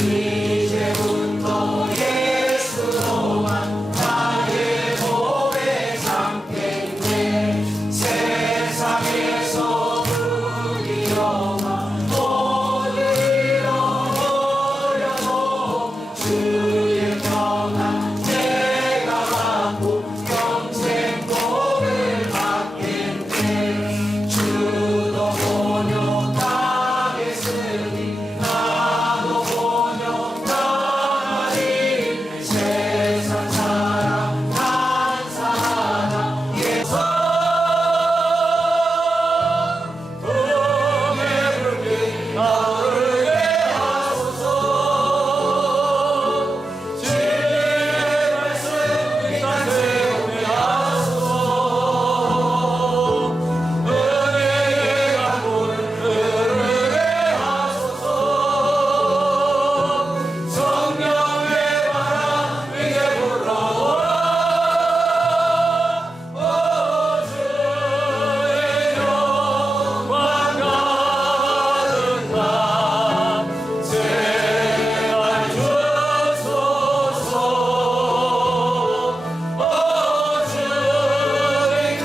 이제부터 예수로만 나의 몸에 삼겠네. 세상에서 불이여만 모두 잃어버려도 주의 평안 내가 받고 평생 복을 받겠네. 주도 번역하겠으니 나도 번역하리. 세상 사람 감사하다. 예수 꿈의 불빛 나오르게 하소서. 진리의 말씀 이 땅 세우게 하소서. 은혜의 강물 흐르게 하소서. 성령의 바람 위에 불어와 주의 영광 가득한 생활 주소서. 주의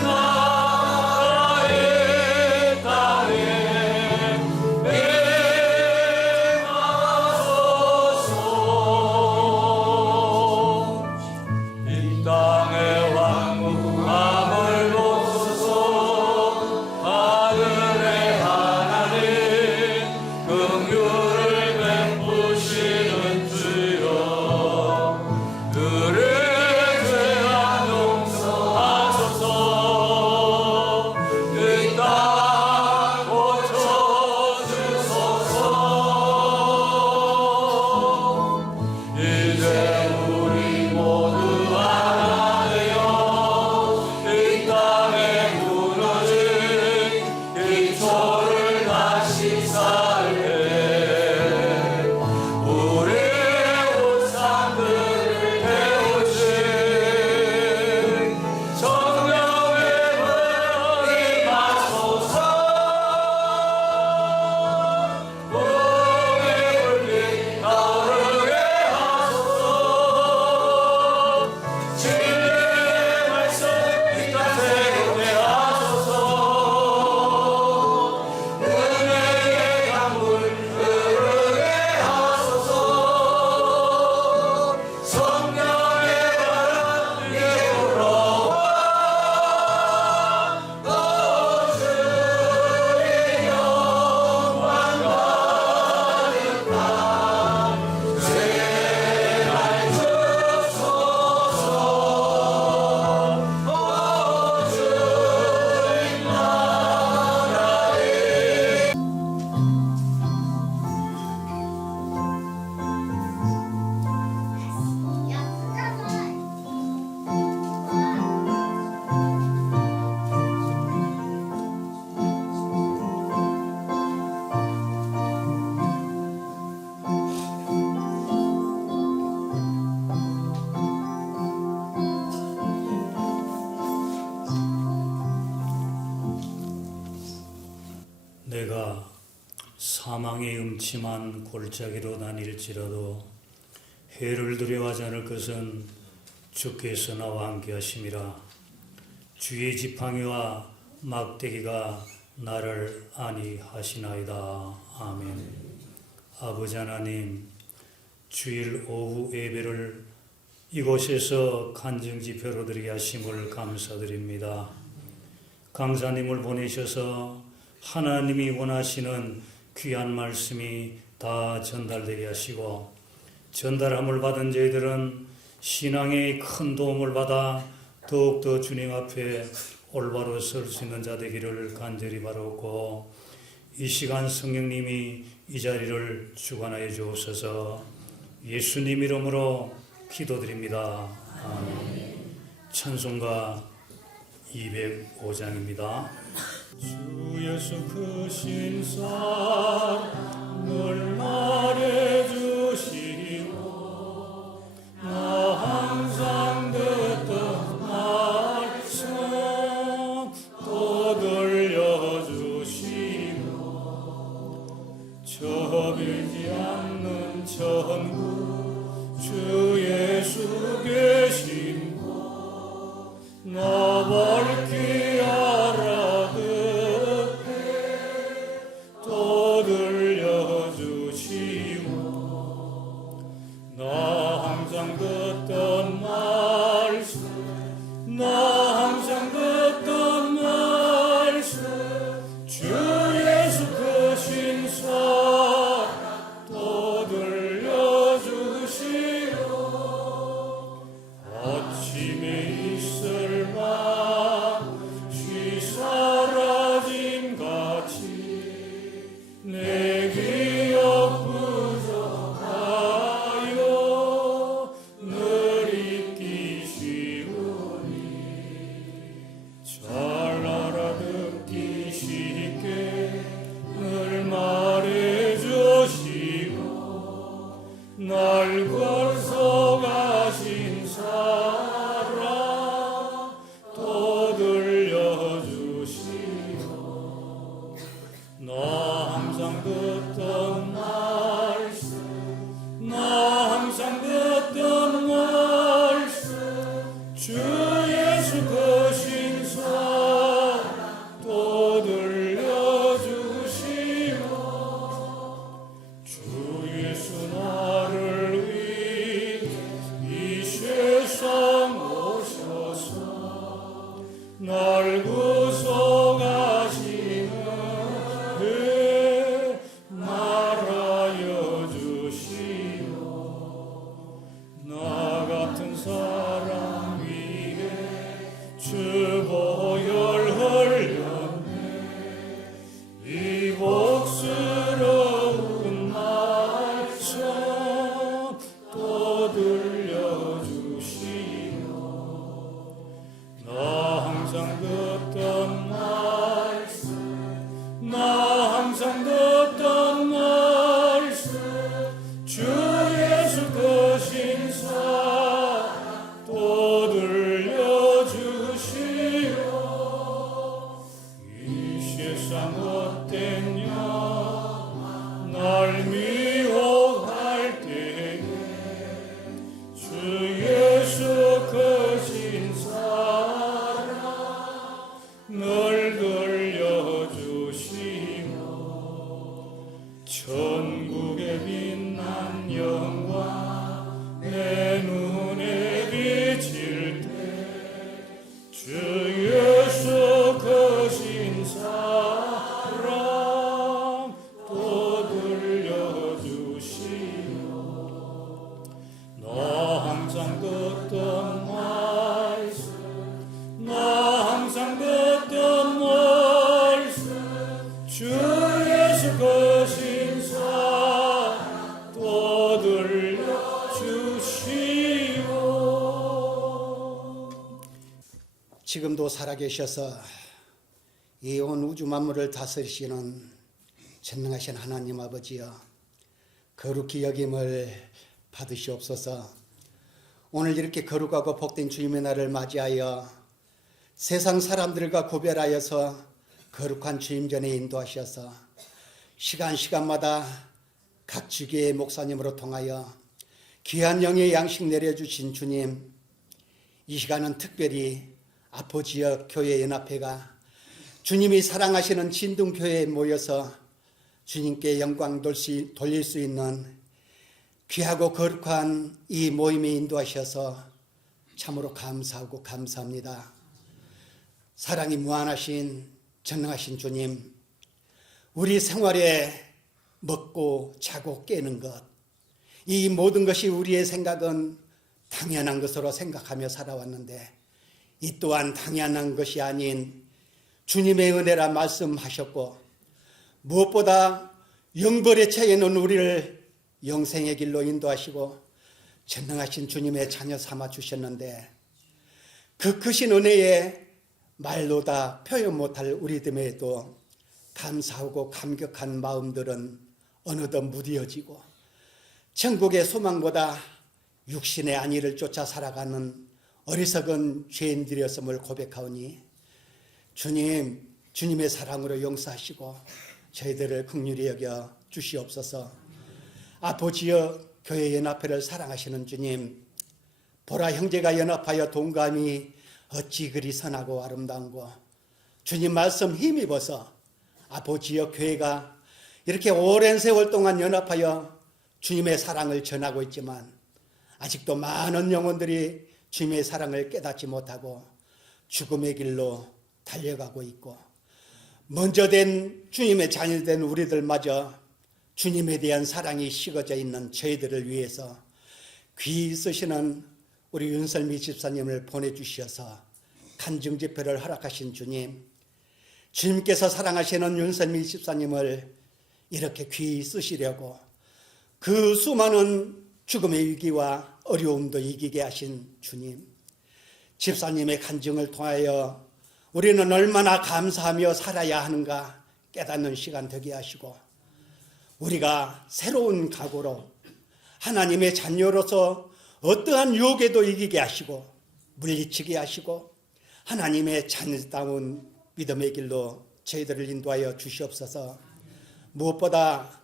나라의 땅에 임하소서. 이 땅의 왕궁함을 보소서. 하늘의 하나님 긍휼을 베푸시는 주여, 그를 죄악 용서하소서. 이 땅 고쳐주소서. 이제 우리 모두 하나 되어 이 땅에 무너진 기초를 다시 쌓게. 우리의 우상들을 태우신 성령의 불이 임하소서. 꿈의 불빛 나오르게 하소서. 진리의 말씀 이 땅 세우게 하소서. 은혜의 강물 흐르게 하소서. 성령의 바람 위에 불어와 주의 영광 가득한 생활 주소서. 주의 나라의 내가 사망의 음침한 골짜기로 다닐지라도 해를 두려워하지 않을 것은 주께서 나와 함께 하심이라. 주의 지팡이와 막대기가 나를 안위하시나이다. 아멘. 아버지 하나님, 주일 오후 예배를 이곳에서 간증집회로 드리게 하심을 감사드립니다. 강사님을 보내셔서 하나님이 원하시는 귀한 말씀이 다 전달되게 하시고, 전달함을 받은 저희들은 신앙의 큰 도움을 받아 더욱더 주님 앞에 올바로 설 수 있는 자 되기를 간절히 바라옵고, 이 시간 성령님이 이 자리를 주관하여 주옵소서. 예수님 이름으로 기도드립니다. 아멘. 찬송가 205장입니다. 주 예수 크신 사랑을 말해주시고, 나 항상 듣던 말씀 또 들려주시고, 저빌지 않는 천국 주 예수 계신 곳 나 밝히 알아듣게 또 들려주시고 나 항상 듣던 말씀 나 항상 듣던 말씀 주 예수 그 신사 또 들려주시오 아침에 있을 맘쉬 사라짐같이 내 기억 부족하여 늘 잊기시오니 잘 알아듣기 쉽게 늘 말해주시고 날 걸어가신 사랑 또 들려주시오 나 항상 듣던 말씀 나 항상 듣던 말씀 주 예수 그 신사 또 들려주시오 주 예수 나를 위해 이 세상 오셔서 날 구속하시는 그 말하여 주시오 나 같은 사람 위해 주 보혈 흘렸네 이 복스러운 말씀 또 들려주시오 나 항상 듣던 말씀 나 항상 듣던 말씀 주 예수 그 신사 또 들려주시오 이 세상 헛되냐 날 미워할 때에 주 예수 그 신사랑 늘 들려주시오 천국의 빛난 영광 내 눈에 비칠 때 주 예수 그 신사랑 또 들려주시오 나 항상 듣던 말씀 나 항상 듣던 말씀 주 예수 그 신사 또 들려주시오 지금도 살아계셔서 이 온 우주 만물을 다스리시는 전능하신 하나님 아버지여 거룩히 여김을 받으시옵소서. 오늘 이렇게 거룩하고 복된 주님의 날을 맞이하여 세상 사람들과 구별하여서 거룩한 주님 전에 인도하셔서 시간마다 각 주교의 목사님으로 통하여 귀한 영의 양식 내려주신 주님, 이 시간은 특별히 아포지역 교회 연합회가 주님이 사랑하시는 진동교회에 모여서 주님께 영광 돌릴 수 있는 귀하고 거룩한 이 모임에 인도하셔서 참으로 감사하고 감사합니다. 사랑이 무한하신 전능하신 주님, 우리 생활에 먹고 자고 깨는 것, 이 모든 것이 우리의 생각은 당연한 것으로 생각하며 살아왔는데 이 또한 당연한 것이 아닌 주님의 은혜라 말씀하셨고 무엇보다 영벌의 처해는 우리를 영생의 길로 인도하시고 전능하신 주님의 자녀 삼아 주셨는데 그 크신 은혜에 말로 다 표현 못할 우리들에도 감사하고 감격한 마음들은 어느덧 무뎌지고 천국의 소망보다 육신의 안위를 쫓아 살아가는 어리석은 죄인들이었음을 고백하오니 주님, 주님의 사랑으로 용서하시고 저희들을 긍휼히 여겨 주시옵소서. 아버지여, 교회 연합회를 사랑하시는 주님, 보라 형제가 연합하여 동감이 어찌 그리 선하고 아름다운고, 주님 말씀 힘입어서 아버지여 교회가 이렇게 오랜 세월 동안 연합하여 주님의 사랑을 전하고 있지만 아직도 많은 영혼들이 주님의 사랑을 깨닫지 못하고 죽음의 길로 달려가고 있고, 먼저 된 주님의 자녀된 우리들마저 주님에 대한 사랑이 식어져 있는 저희들을 위해서 귀히 쓰시는 우리 윤설미 집사님을 보내주셔서 간증 집회를 허락하신 주님, 주님께서 사랑하시는 윤설미 집사님을 이렇게 귀히 쓰시려고 그 수많은 죽음의 위기와 어려움도 이기게 하신 주님, 집사님의 간증을 통하여 우리는 얼마나 감사하며 살아야 하는가 깨닫는 시간 되게 하시고, 우리가 새로운 각오로 하나님의 자녀로서 어떠한 유혹에도 이기게 하시고 물리치게 하시고 하나님의 자녀다운 믿음의 길로 저희들을 인도하여 주시옵소서. 무엇보다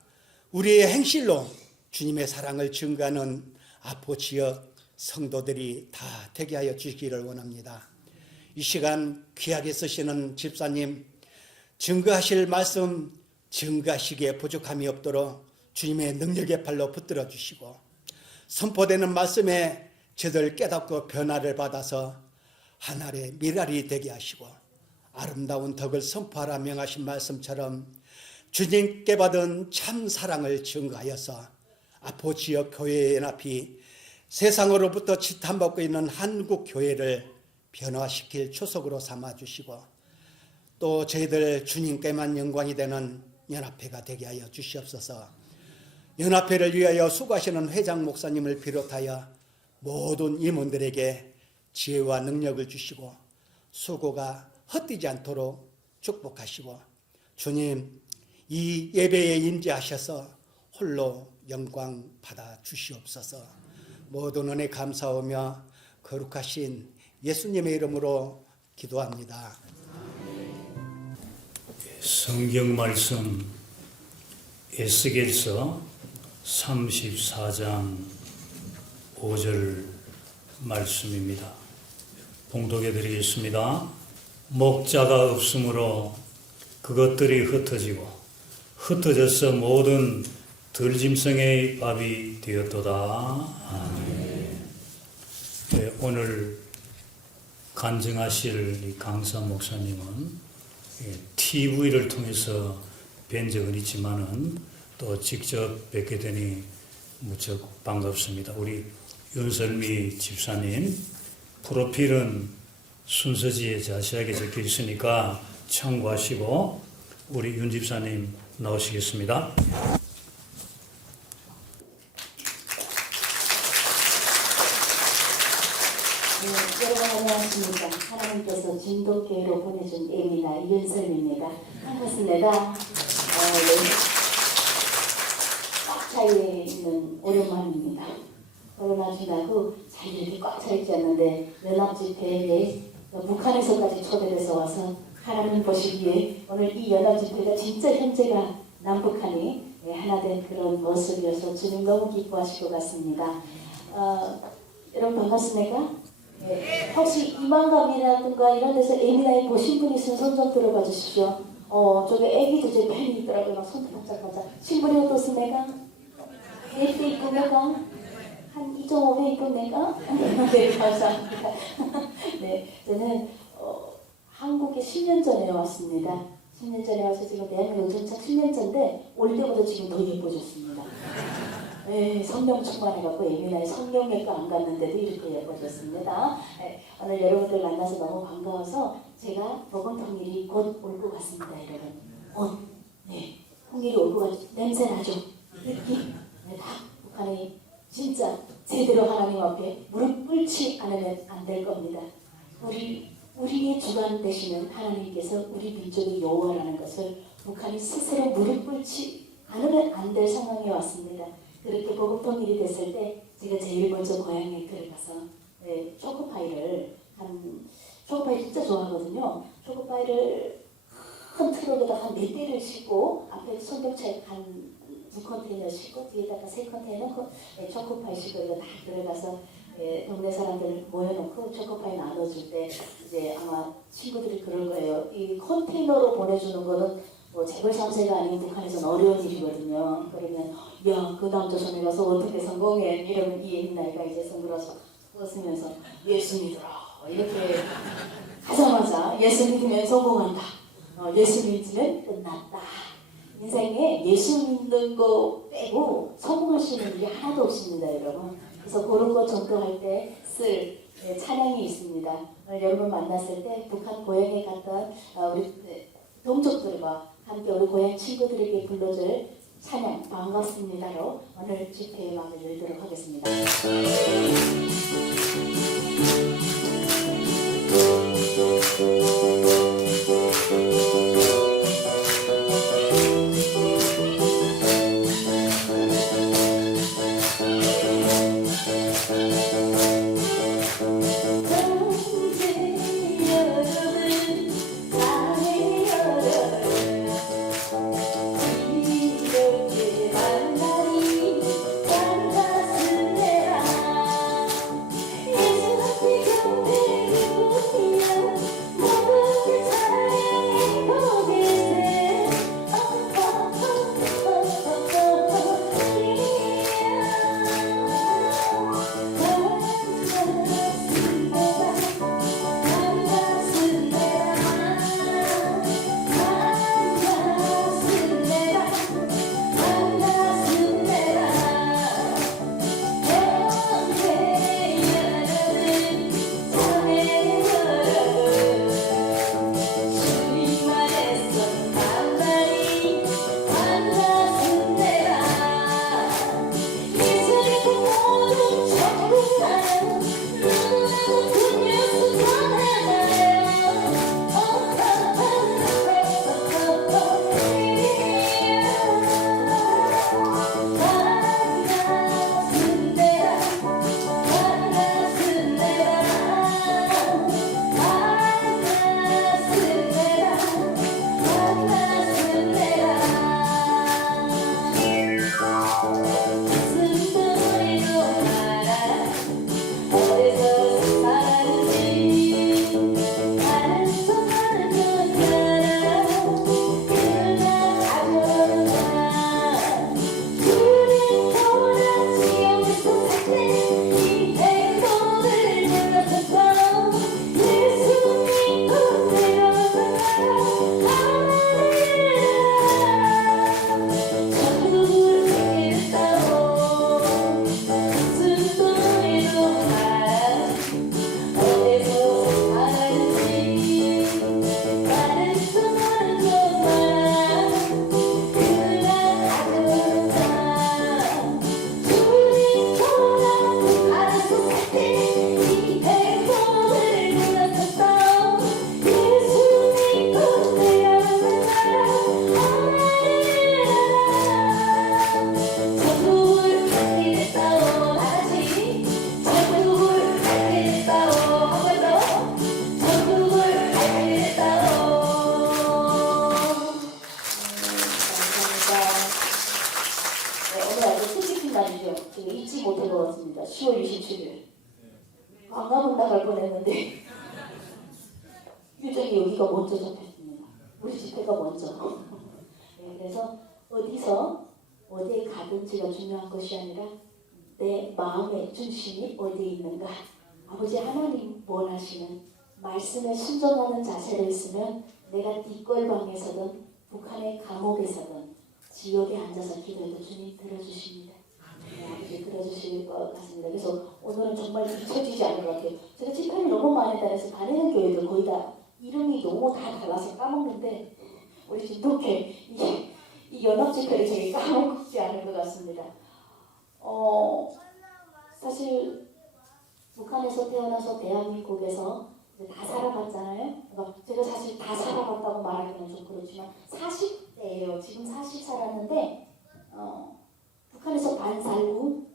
우리의 행실로 주님의 사랑을 증거하는 아포 지역 성도들이 다 되게 하여 주시기를 원합니다. 이 시간 귀하게 쓰시는 집사님, 증거하실 말씀 증거하시기에 부족함이 없도록 주님의 능력의 팔로 붙들어 주시고, 선포되는 말씀에 저들 깨닫고 변화를 받아서 하늘의 미랄이 되게 하시고 아름다운 덕을 선포하라 명하신 말씀처럼 주님께 받은 참 사랑을 증거하여서 아포 지역 교회의 연합이 세상으로부터 지탄받고 있는 한국 교회를 변화시킬 초석으로 삼아주시고, 또 저희들 주님께만 영광이 되는 연합회가 되게 하여 주시옵소서. 연합회를 위하여 수고하시는 회장 목사님을 비롯하여 모든 임원들에게 지혜와 능력을 주시고 수고가 헛되지 않도록 축복하시고, 주님 이 예배에 임재하셔서 홀로 영광 받아 주시옵소서. 모든 은혜 감사하며 거룩하신 예수님의 이름으로 기도합니다. 성경 말씀 에스겔서 34장 5절 말씀입니다. 봉독해 드리겠습니다. 목자가 없으므로 그것들이 흩어지고 흩어져서 모든 들짐승의 밥이 되었도다. 아멘. 네, 오늘 간증하실 이 강사 목사님은 TV를 통해서 뵌 적은 있지만은 또 직접 뵙게 되니 무척 반갑습니다. 우리 윤설미 집사님 프로필은 순서지에 자세하게 적혀 있으니까 참고하시고 우리 윤 집사님 나오시겠습니다. 여러분 안녕하십니까. 하나님께서 진도교회로 보내준 애미나 윤설미입니다. 반갑습니다. 꽉 차에 있는 오랜만입니다. 코로나 지나고 잘 이렇게 꽉 차 있지 않는데 연합집회에 북한에서까지 초대돼서 와서 하나님 보시기에 오늘 이 연합집회가 진짜 현재가 남북한이 하나 된 그런 모습이어서 주님 너무 기뻐하실 것 같습니다. 여러분 반갑습니까? 네. 혹시 이만감이라든가 이런 데서 에미나이 보신 분 있으면 손 좀 들어봐 주십시오. 저기 애기도 제 팬이 있더라고요. 손도 반짝반짝. 신분이 어떻습니까? 예쁘게 이쁘니까? 한 2.5배 이쁘니까? 네, 감사합니다. 네, 저는 한국에 10년 전에 왔습니다. 10년 전에 와서 지금 대한민국 정착 10년 전인데 올 때보다 지금 더 예뻐졌습니다. 네, 성령 충만해갖고 예민하게 성령외과 안 갔는데도 이렇게 예뻐졌습니다. 네, 오늘 여러분들 만나서 너무 반가워서 제가 복음 통일이 곧 올 것 같습니다, 여러분. 네, 통일이 올 것 같죠. 냄새 나죠? 느낌? 네, 다 북한이 진짜 제대로 하나님 앞에 무릎 꿇지 않으면 안 될 겁니다. 우리의 주관 되시는 하나님께서 우리 민족의 여호와라는 것을 북한이 스스로 무릎 꿇지 않으면 안 될 상황에 왔습니다. 그렇게 복음 통일이 됐을 때 제가 제일 먼저 고향에 들어가서 초코파이를 초코파이 진짜 좋아하거든요. 초코파이를 큰 트럭에다 한 4대를 싣고 앞에 성경책 한 두 컨테이너 싣고 뒤에다가 세 컨테이너 초코파이 싣고 이거 다 들어가서 동네 사람들 모여놓고 초코파이 나눠줄 때 이제 아마 친구들이 그럴 거예요. 이 컨테이너로 보내주는 거는 뭐 재벌 3세가 아닌 북한에서는 어려운 일이거든요. 그러면 야, 그 남자 손에 가서 어떻게 성공해? 이러면 이 옛날가 이제 선글라스 벗으면서 예수 믿으라 이렇게 하자마자 예수 믿으면 성공한다. 예수 믿으면 끝났다. 인생에 예수 믿는 거 빼고 성공할 수 있는 일이 하나도 없습니다, 여러분. 그래서 그런 거 전도할 때 쓸 찬양이 있습니다. 여러분 만났을 때 북한 고향에 갔던 우리 동족들과 함께 우리 고향 친구들에게 불러줄 찬양 반갑습니다로 오늘 집회의 막을 열도록 하겠습니다. 제가 잊지 못하고 왔습니다. 10월 27일. 안 가면 나갈 뻔했는데 유정이 여기가 먼저 잡혔습니다. 우리 집회가 먼저. 네, 그래서 어디에 가든지가 중요한 것이 아니라 내 마음의 중심이 어디에 있는가. 아버지 하나님 원하시는 말씀에 순종하는 자세로 있으면 내가 뒷골방에서든 북한의 감옥에서든 지옥에 앉아서 기도해도 주님 들어주십니다. 네, 아버지 들어주실 것 같습니다. 그래서 오늘은 정말 잊혀지지 않을 것 같아요. 제가 집회를 너무 많이 다녀서 다니는 교회들 거의 다 이름이 너무 다 달라서 까먹는데 우리 진돗개 이 연합 집회를 제가 까먹지 않을 것 같습니다. 사실 북한에서 태어나서 대한민국에서 다 살아봤잖아요. 그러니까 제가 사실 다 살아봤다고 말하기는 좀 그렇지만 40대예요. 지금 40 살았는데 북한에서 반 살고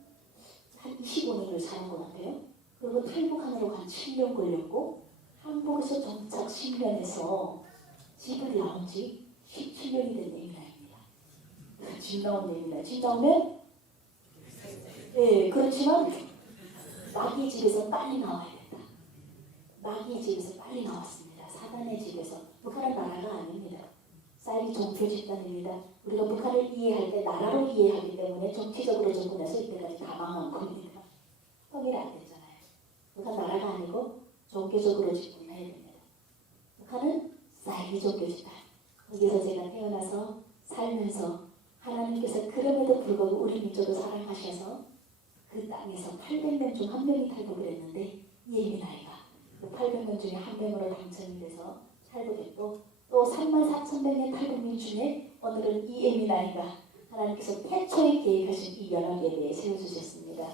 한 25년을 살은 것 같아요. 그리고 탈북하느라고 한 7년 걸렸고 한국에서 정착 10년에서 집을 나온 지 17년이 된 얘기입니다. 집 나온 얘기나 집 나오면 네, 그렇지만 마귀 집에서 빨리 나와야 된다. 마귀 집에서 빨리 나왔습니다. 사단의 집에서. 북한은 나라가 아닙니다. 쌀이 종교 집단입니다. 우리가 북한을 이해할 때 나라로 이해하기 때문에 정치적으로 접근해서 이때까지 다 망한 겁니다. 통일 안 됐잖아요. 북한 나라가 아니고 종교적으로 집권해야 됩니다. 북한은 쌀이 종교 집단. 거기서 제가 태어나서 살면서 하나님께서 그럼에도 불구하고 우리 민족을 사랑하셔서 그 땅에서 800명 중 한 명이 탈북을 했는데 이예민 아이가 그 800명 중에 한 명으로 당첨이 돼서 탈북했고 또 34,100명 탈북민 중에 오늘은 이예민 아이가 하나님께서 태초에 계획하신 이 연합예배에 세워주셨습니다.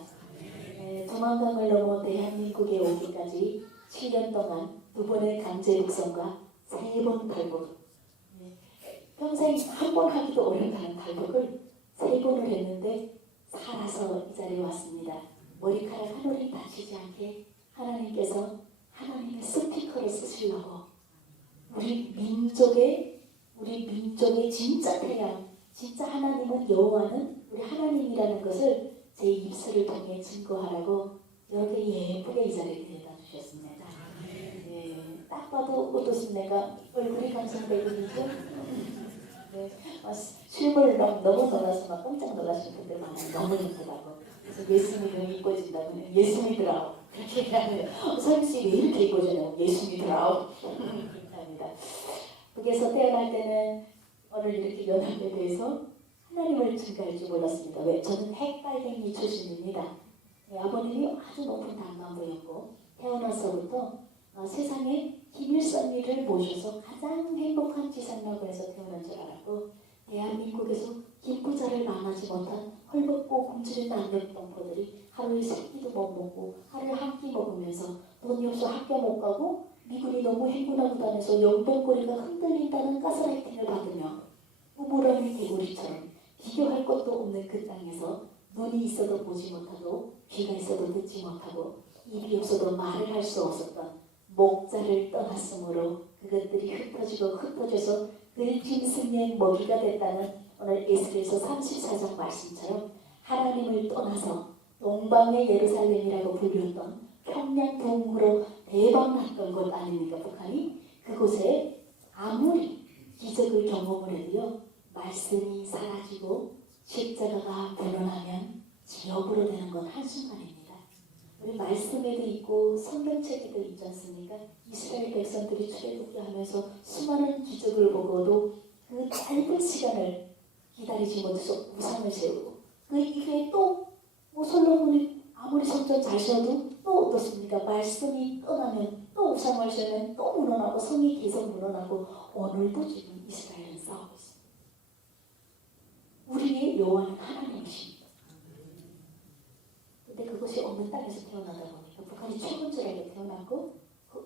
두만강을 넘어 대한민국에 오기까지 7년 동안 2번의 강제 북송과 3번 탈북 평생 한 번 하기도 어려운 탈북을 3번을 했는데 살아서 이 자리에 왔습니다. 머리카락 한 올이 다치지 않게 하나님께서 하나님의 스피커를 쓰시려고 우리 민족의 진짜 태양, 진짜 하나님은 여호와는 우리 하나님이라는 것을 제 입술을 통해 증거하라고 이렇게 예쁘게 이 자리에 데려다 주셨습니다. 네, 딱 봐도 어떻습니까? 얼굴이 감성되거든요. 네, 실물 너무 놀라서 막 깜짝 놀라신 분들 많아요. 너무 예쁘다고. 그래서 예수 믿으면 이뻐진다고. 예수 믿으라고. 그렇게 얘기하면 서윤씨 왜 이렇게 이뻐지냐고. 예수 믿으라고. 그렇게 합니다. 거기에서 태어날 때는 오늘 이렇게 연합예배에서 하나님을 증가할 줄 몰랐습니다. 왜? 저는 핵빨갱이 출신입니다. 네, 아버님이 아주 높은 단간부였고 태어나서부터 세상에 김일성이를 모셔서 가장 행복한 지상라고 해서 태어난 줄 알았고 대한민국에서 김부자를 만나지 못한 헐벗고 굶주린 남녀동포들이 하루에 3끼도 못 먹고 하루에 한 끼 먹으면서 돈이 없어 학교 못 가고 미군이 너무 행군하고 다녀서 영동거리가 흔들린다는 가스라이팅을 받으며 우물안의 개구리처럼 비교할 것도 없는 그 땅에서 눈이 있어도 보지 못하고 귀가 있어도 듣지 못하고 입이 없어도 말을 할 수 없었던 목자를 떠났으므로 그것들이 흩어져서 그 짐승의 먹이가 됐다는 오늘 에스겔서 34장 말씀처럼 하나님을 떠나서 동방의 예루살렘이라고 불렸던 평양 동으로 대박났던 곳 아닙니까 북한이? 그곳에 아무리 기적을 경험을 해도요 말씀이 사라지고 십자가가 불어나면 지옥으로 되는 건 한순간입니다. 우리 말씀에도 있고 성경책에도 있지 않습니까? 이스라엘 백성들이 출애굽하면서 수많은 기적을 보고도 그 짧은 시간을 기다리지 못해서 우상을 세우고 그 이후에 또 솔로몬이 아무리 성전 잘 세워도 또 어떻습니까? 말씀이 떠나면 또 우상을 세우면 또 무너나고 성이 계속 무너나고 오늘도 지금 이스라엘은 싸우고 있습니다. 우리의 여호와는 하나님이십니다. 근데 그것이 없는 땅에서 태어나다 보니까 북한이 최근 줄 알고 태어났고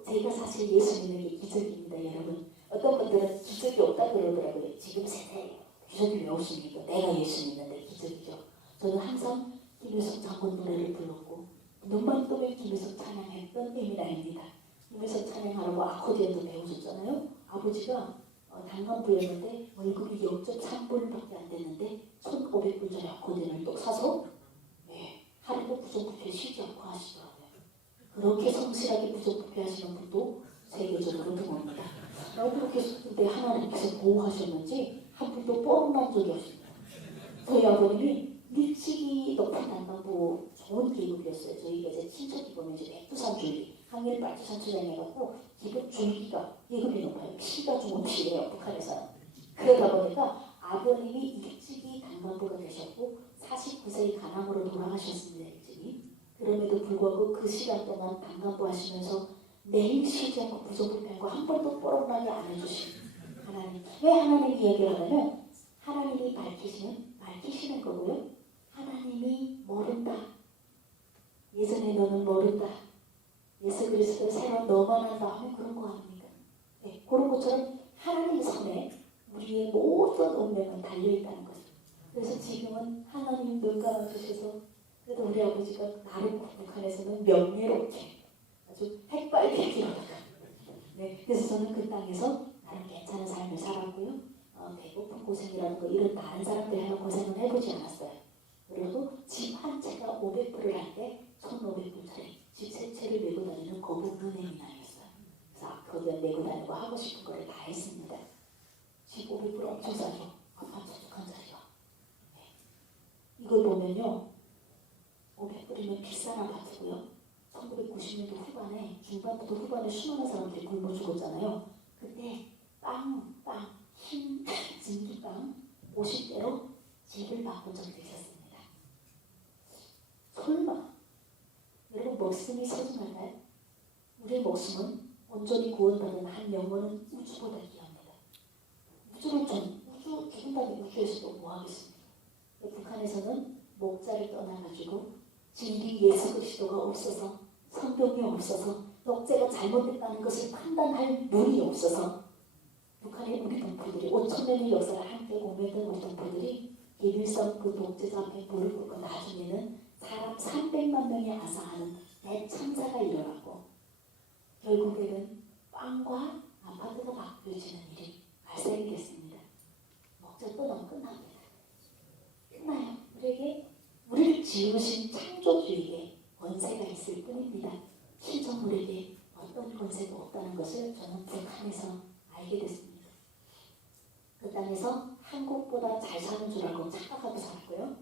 제가 사실 예수 믿는 게 기적입니다. 여러분 어떤 분들은 기적이 없다 그러더라고요. 지금 세상에 기적이 왜 없습니까? 내가 예수 믿는데 기적이죠. 저는 항상 김일성 장군 노래를 불렀고 눈만 뜨면 김일성 찬양했던 에미나입니다. 김일성 찬양하라고 아코디언도 배워줬잖아요. 아버지가 단간부였는데 월급이 0.3불밖에 안 됐는데 1,500불짜리 아코디언을 또 사서 하루도 부정부패 쉬지 않고 하시더라고요. 그렇게 성실하게 부정부패 하시는 분도 세계적으로 드뭅니다. 그렇게 근데 하나님께서 보호하셨는지 한 분도 뻐른난 적이 없습니다. 저희 아버님이 일찍이 높은 단간부 좋은 계급이었어요. 저희가 이제 친척이 보면 이제 백두산 줄기, 항일 빨치산 출연해갖고 기본 줄기가 계급이 높아요. 피가 좋은 피예요, 북한에서는. 그러다 보니까 아버님이 일찍이 단간부가 되셨고 49세의 간암으로 돌아가셨습니다. 일찍이. 그럼에도 불구하고 그 시간 동안 단간부 하시면서 매일 쉬지 않고 부정부패하고 한 번도 뻐럭나게 안 해주신 하나님. 왜 하나님 이야기를 하냐면 하나님이 밝히시는 거고요. 하나님이 모른다. 예전에 너는 모른다. 예수 그리스도를 새로 너만 한다 하면 그런 거 아닙니까? 네, 그런 것처럼 하나님 손에 우리의 모든 운명은 달려있다는 거죠. 그래서 지금은 하나님 눈 감아주셔서 그래도 우리 아버지가 나름 북한에서는 명예롭게 아주 핵빨개 기어나가. 네, 그래서 저는 그 땅에서 나름 괜찮은 삶을 살았고요. 배고픈 고생이라는 거 이런 다른 사람들이 하는 고생은 해보지 않았어요. 그리고 집 한 채가 500불을 할 때 1,500불짜리 집 세 채를 메고 다니는 거북 은행이 나였어요. 그래서 거기에 메고 다니고 하고 싶은 거를 다 했습니다. 집 500불 엄청 싸죠. 아파트 한 자리가. 네. 이걸 보면요. 500불이면 비싼 아파트고요. 1990년도 후반에 중반부터 후반에 수많은 사람들이 굶어 죽었잖아요. 그때 빵, 흰 진기빵 50대로 집을 바꾼 적도 있었습니다. 설마 여러분 목숨이 소중한가요? 우리의 목숨은 온전히 구원받은 한 영혼은 우주보다 귀합니다. 우주 죽은 다음에 우주에서도 뭐 하겠습니까? 북한에서는 목자를 떠나가지고 진리 예수 그리스도가 없어서 성경이 없어서 독재가 잘못됐다는 것을 판단할 눈이 없어서 북한의 우리 동포들이 5,000년의 역사를 함께 공유했던 우리 동포들이 김일성 그 독재자 앞에 무릎 꿇고 나중에는 사람 300만 명이 아사하는 대참사가 일어났고 결국에는 빵과 아파트가 바뀌어지는 일이 발생이 됐습니다. 목자 떠나면 끝납니다. 끝나요. 우리를 지으신 창조주에게 권세가 있을 뿐입니다. 피조물에게 어떤 권세도 없다는 것을 저는 북한에서 알게 됐습니다. 그 땅에서 한국보다 잘 사는 줄 알고 착각하고 살았고요.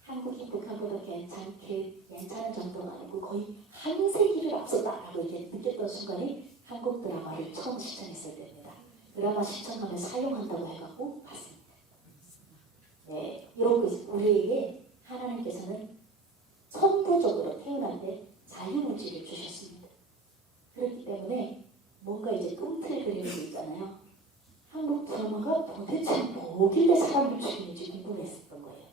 한국이 북한보다 괜찮은 정도가 아니고 거의 한 세기를 앞섰다라고 이제 느꼈던 순간이 한국 드라마를 처음 시청했을 때입니다. 드라마 시청하면 사용한다고 해갖고 봤습니다. 네, 이런 것 우리에게 하나님께서는 선구적으로 태어날 때 자유의지를 주셨습니다. 그렇기 때문에 뭔가 이제 꿈틀 그리는 게 있잖아요. 한국 드라마가 도대체 뭐길래 사람을 죽이는지 궁금했었던 거예요.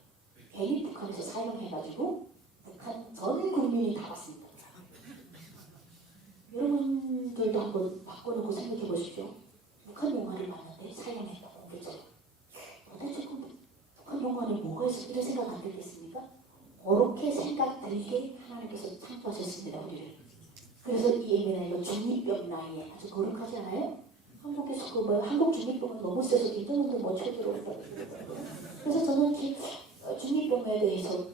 괜히 북한에서 사용해가지고 북한 전 국민이 다 봤습니다. 여러분들도 한번 바꿔놓고 생각해 보십시오. 북한 영화를 봤는데 사용했다고 그죠? 도대체 북한 영화에 뭐가 있어? 이런 생각 안 들겠습니까? 그렇게 생각 들게 하나님께서 창조하셨습니다. 우리를. 그래서 이 예민한 중이병 나이에 아주 거룩하지 않아요? 한국에서 한국 중이병은 너무 세서 기도문도 못 쳐들어온다고. 그래서 저는 중이병에 대해서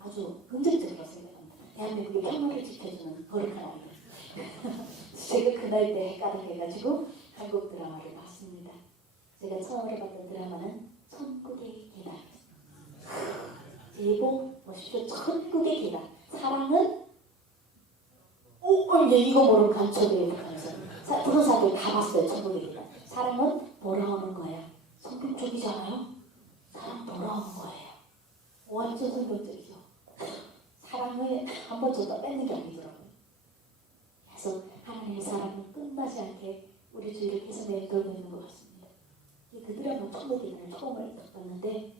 아주 긍정적으로 생각합니다. 대한민국의 평화를 지켜주는 거룩한 아이들. 제가 그 나이 때 헷갈려가지고 한국 드라마를 봤습니다. 제가 처음으로 봤던 드라마는 천국의 계단. 제목 보십시오. 천국의 계단. 사랑은 이거 모르는 간첩이에요. 북한에서. 그런 사람들 다 봤어요. 천국의 계단. 사랑은 돌아오는 거야. 성경적이잖아요. 사랑 돌아오는 거예요. 완전 성경적이죠. 사랑을 한번 줬다 뺏는 게 아니더라고요. 그래서 하나님의 사랑은 끝나지 않게 우리 주위를 계속 돌고 있는 것 같습니다. 그 드라마 천국의 계단을 처음을 봤는데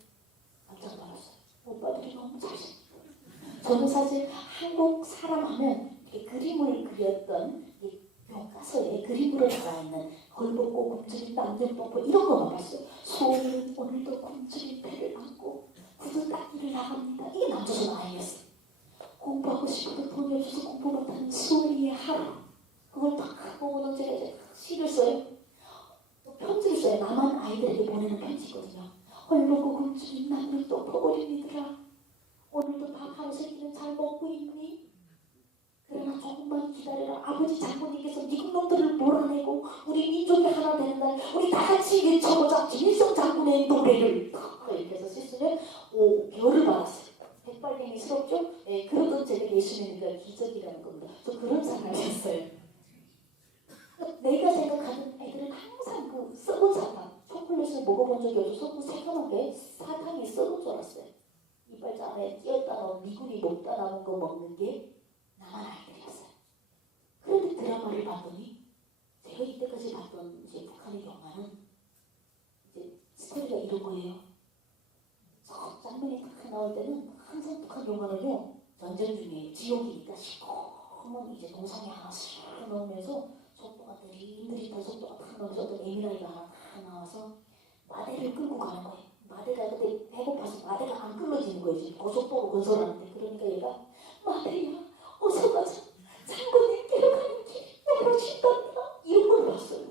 깜짝 놀랐어요. 오빠들이 너무 잘생겼어요. 저는 사실 한국 사람 하면 그림을 그렸던 교과서에 그림으로 나와 있는 걸벗고 굶주린 남녀 뽀뽀 이런 거만 봤어요. 소원은 오늘도 굶주린 배를 안고 구두 닦기를 나갑니다. 이게 남조선 아이였어요. 공부하고 싶어도 돈이 없어서 공부 못하는 수월이의 하루. 그걸 딱 보고는 제가 이제 시를 써요. 편지를 써요. 남한 아이들에게 보내는 편지거든요. 홀로고 굶주린 남녀 또 퍼버립니더라. 오늘도 밥 하루 세끼는 잘 먹고 있니? 그러나 조금만 기다려라. 아버지 장군님께서 미국 놈들을 몰아내고 우리 민족이 하나 되는 날 우리 다 같이 외쳐보자. 김일성 장군의 노래를 이렇게 해서 쓰시면 별을 받았어요. 백발갱이스럽죠? 네, 그러던 제가 예수님이니까 기적이라는 겁니다. 저 그런 사람이었어요. 내가 생각하는 애들은 항상 그 썩은 사탕, 초콜릿을 먹어본 적이 없어서 그 새까맣게 사탕이 썩은 줄 알았어요. 이빨자 안에 띄었다 나온 미군이 먹다 남은 거 먹는 게 남한 아이들이었어요. 그런데 드라마를 봤더니 제가 이때까지 봤던 이제 북한의 영화는 이제 스토리가 이런 거예요. 저 장면이 딱 나올 때는 항상 북한 영화는요 전쟁 중에 지옥이니까 시커먼 이제 동상이 하나 싹 나오면서 속도가 느릿느릿한 속도가 탁 나오면서 어떤 예민아이가 하나 탁 나와서 마대를 끌고 가는 거예요. 마대가 그때 배고파서 마대가 안 끌어지는 거예요. 지금 고속도로 건설하는데. 그러니까 얘가 마대야 어서 가자. 장군님께로 가는 길 멀어진단다. 이런 걸 봤어요.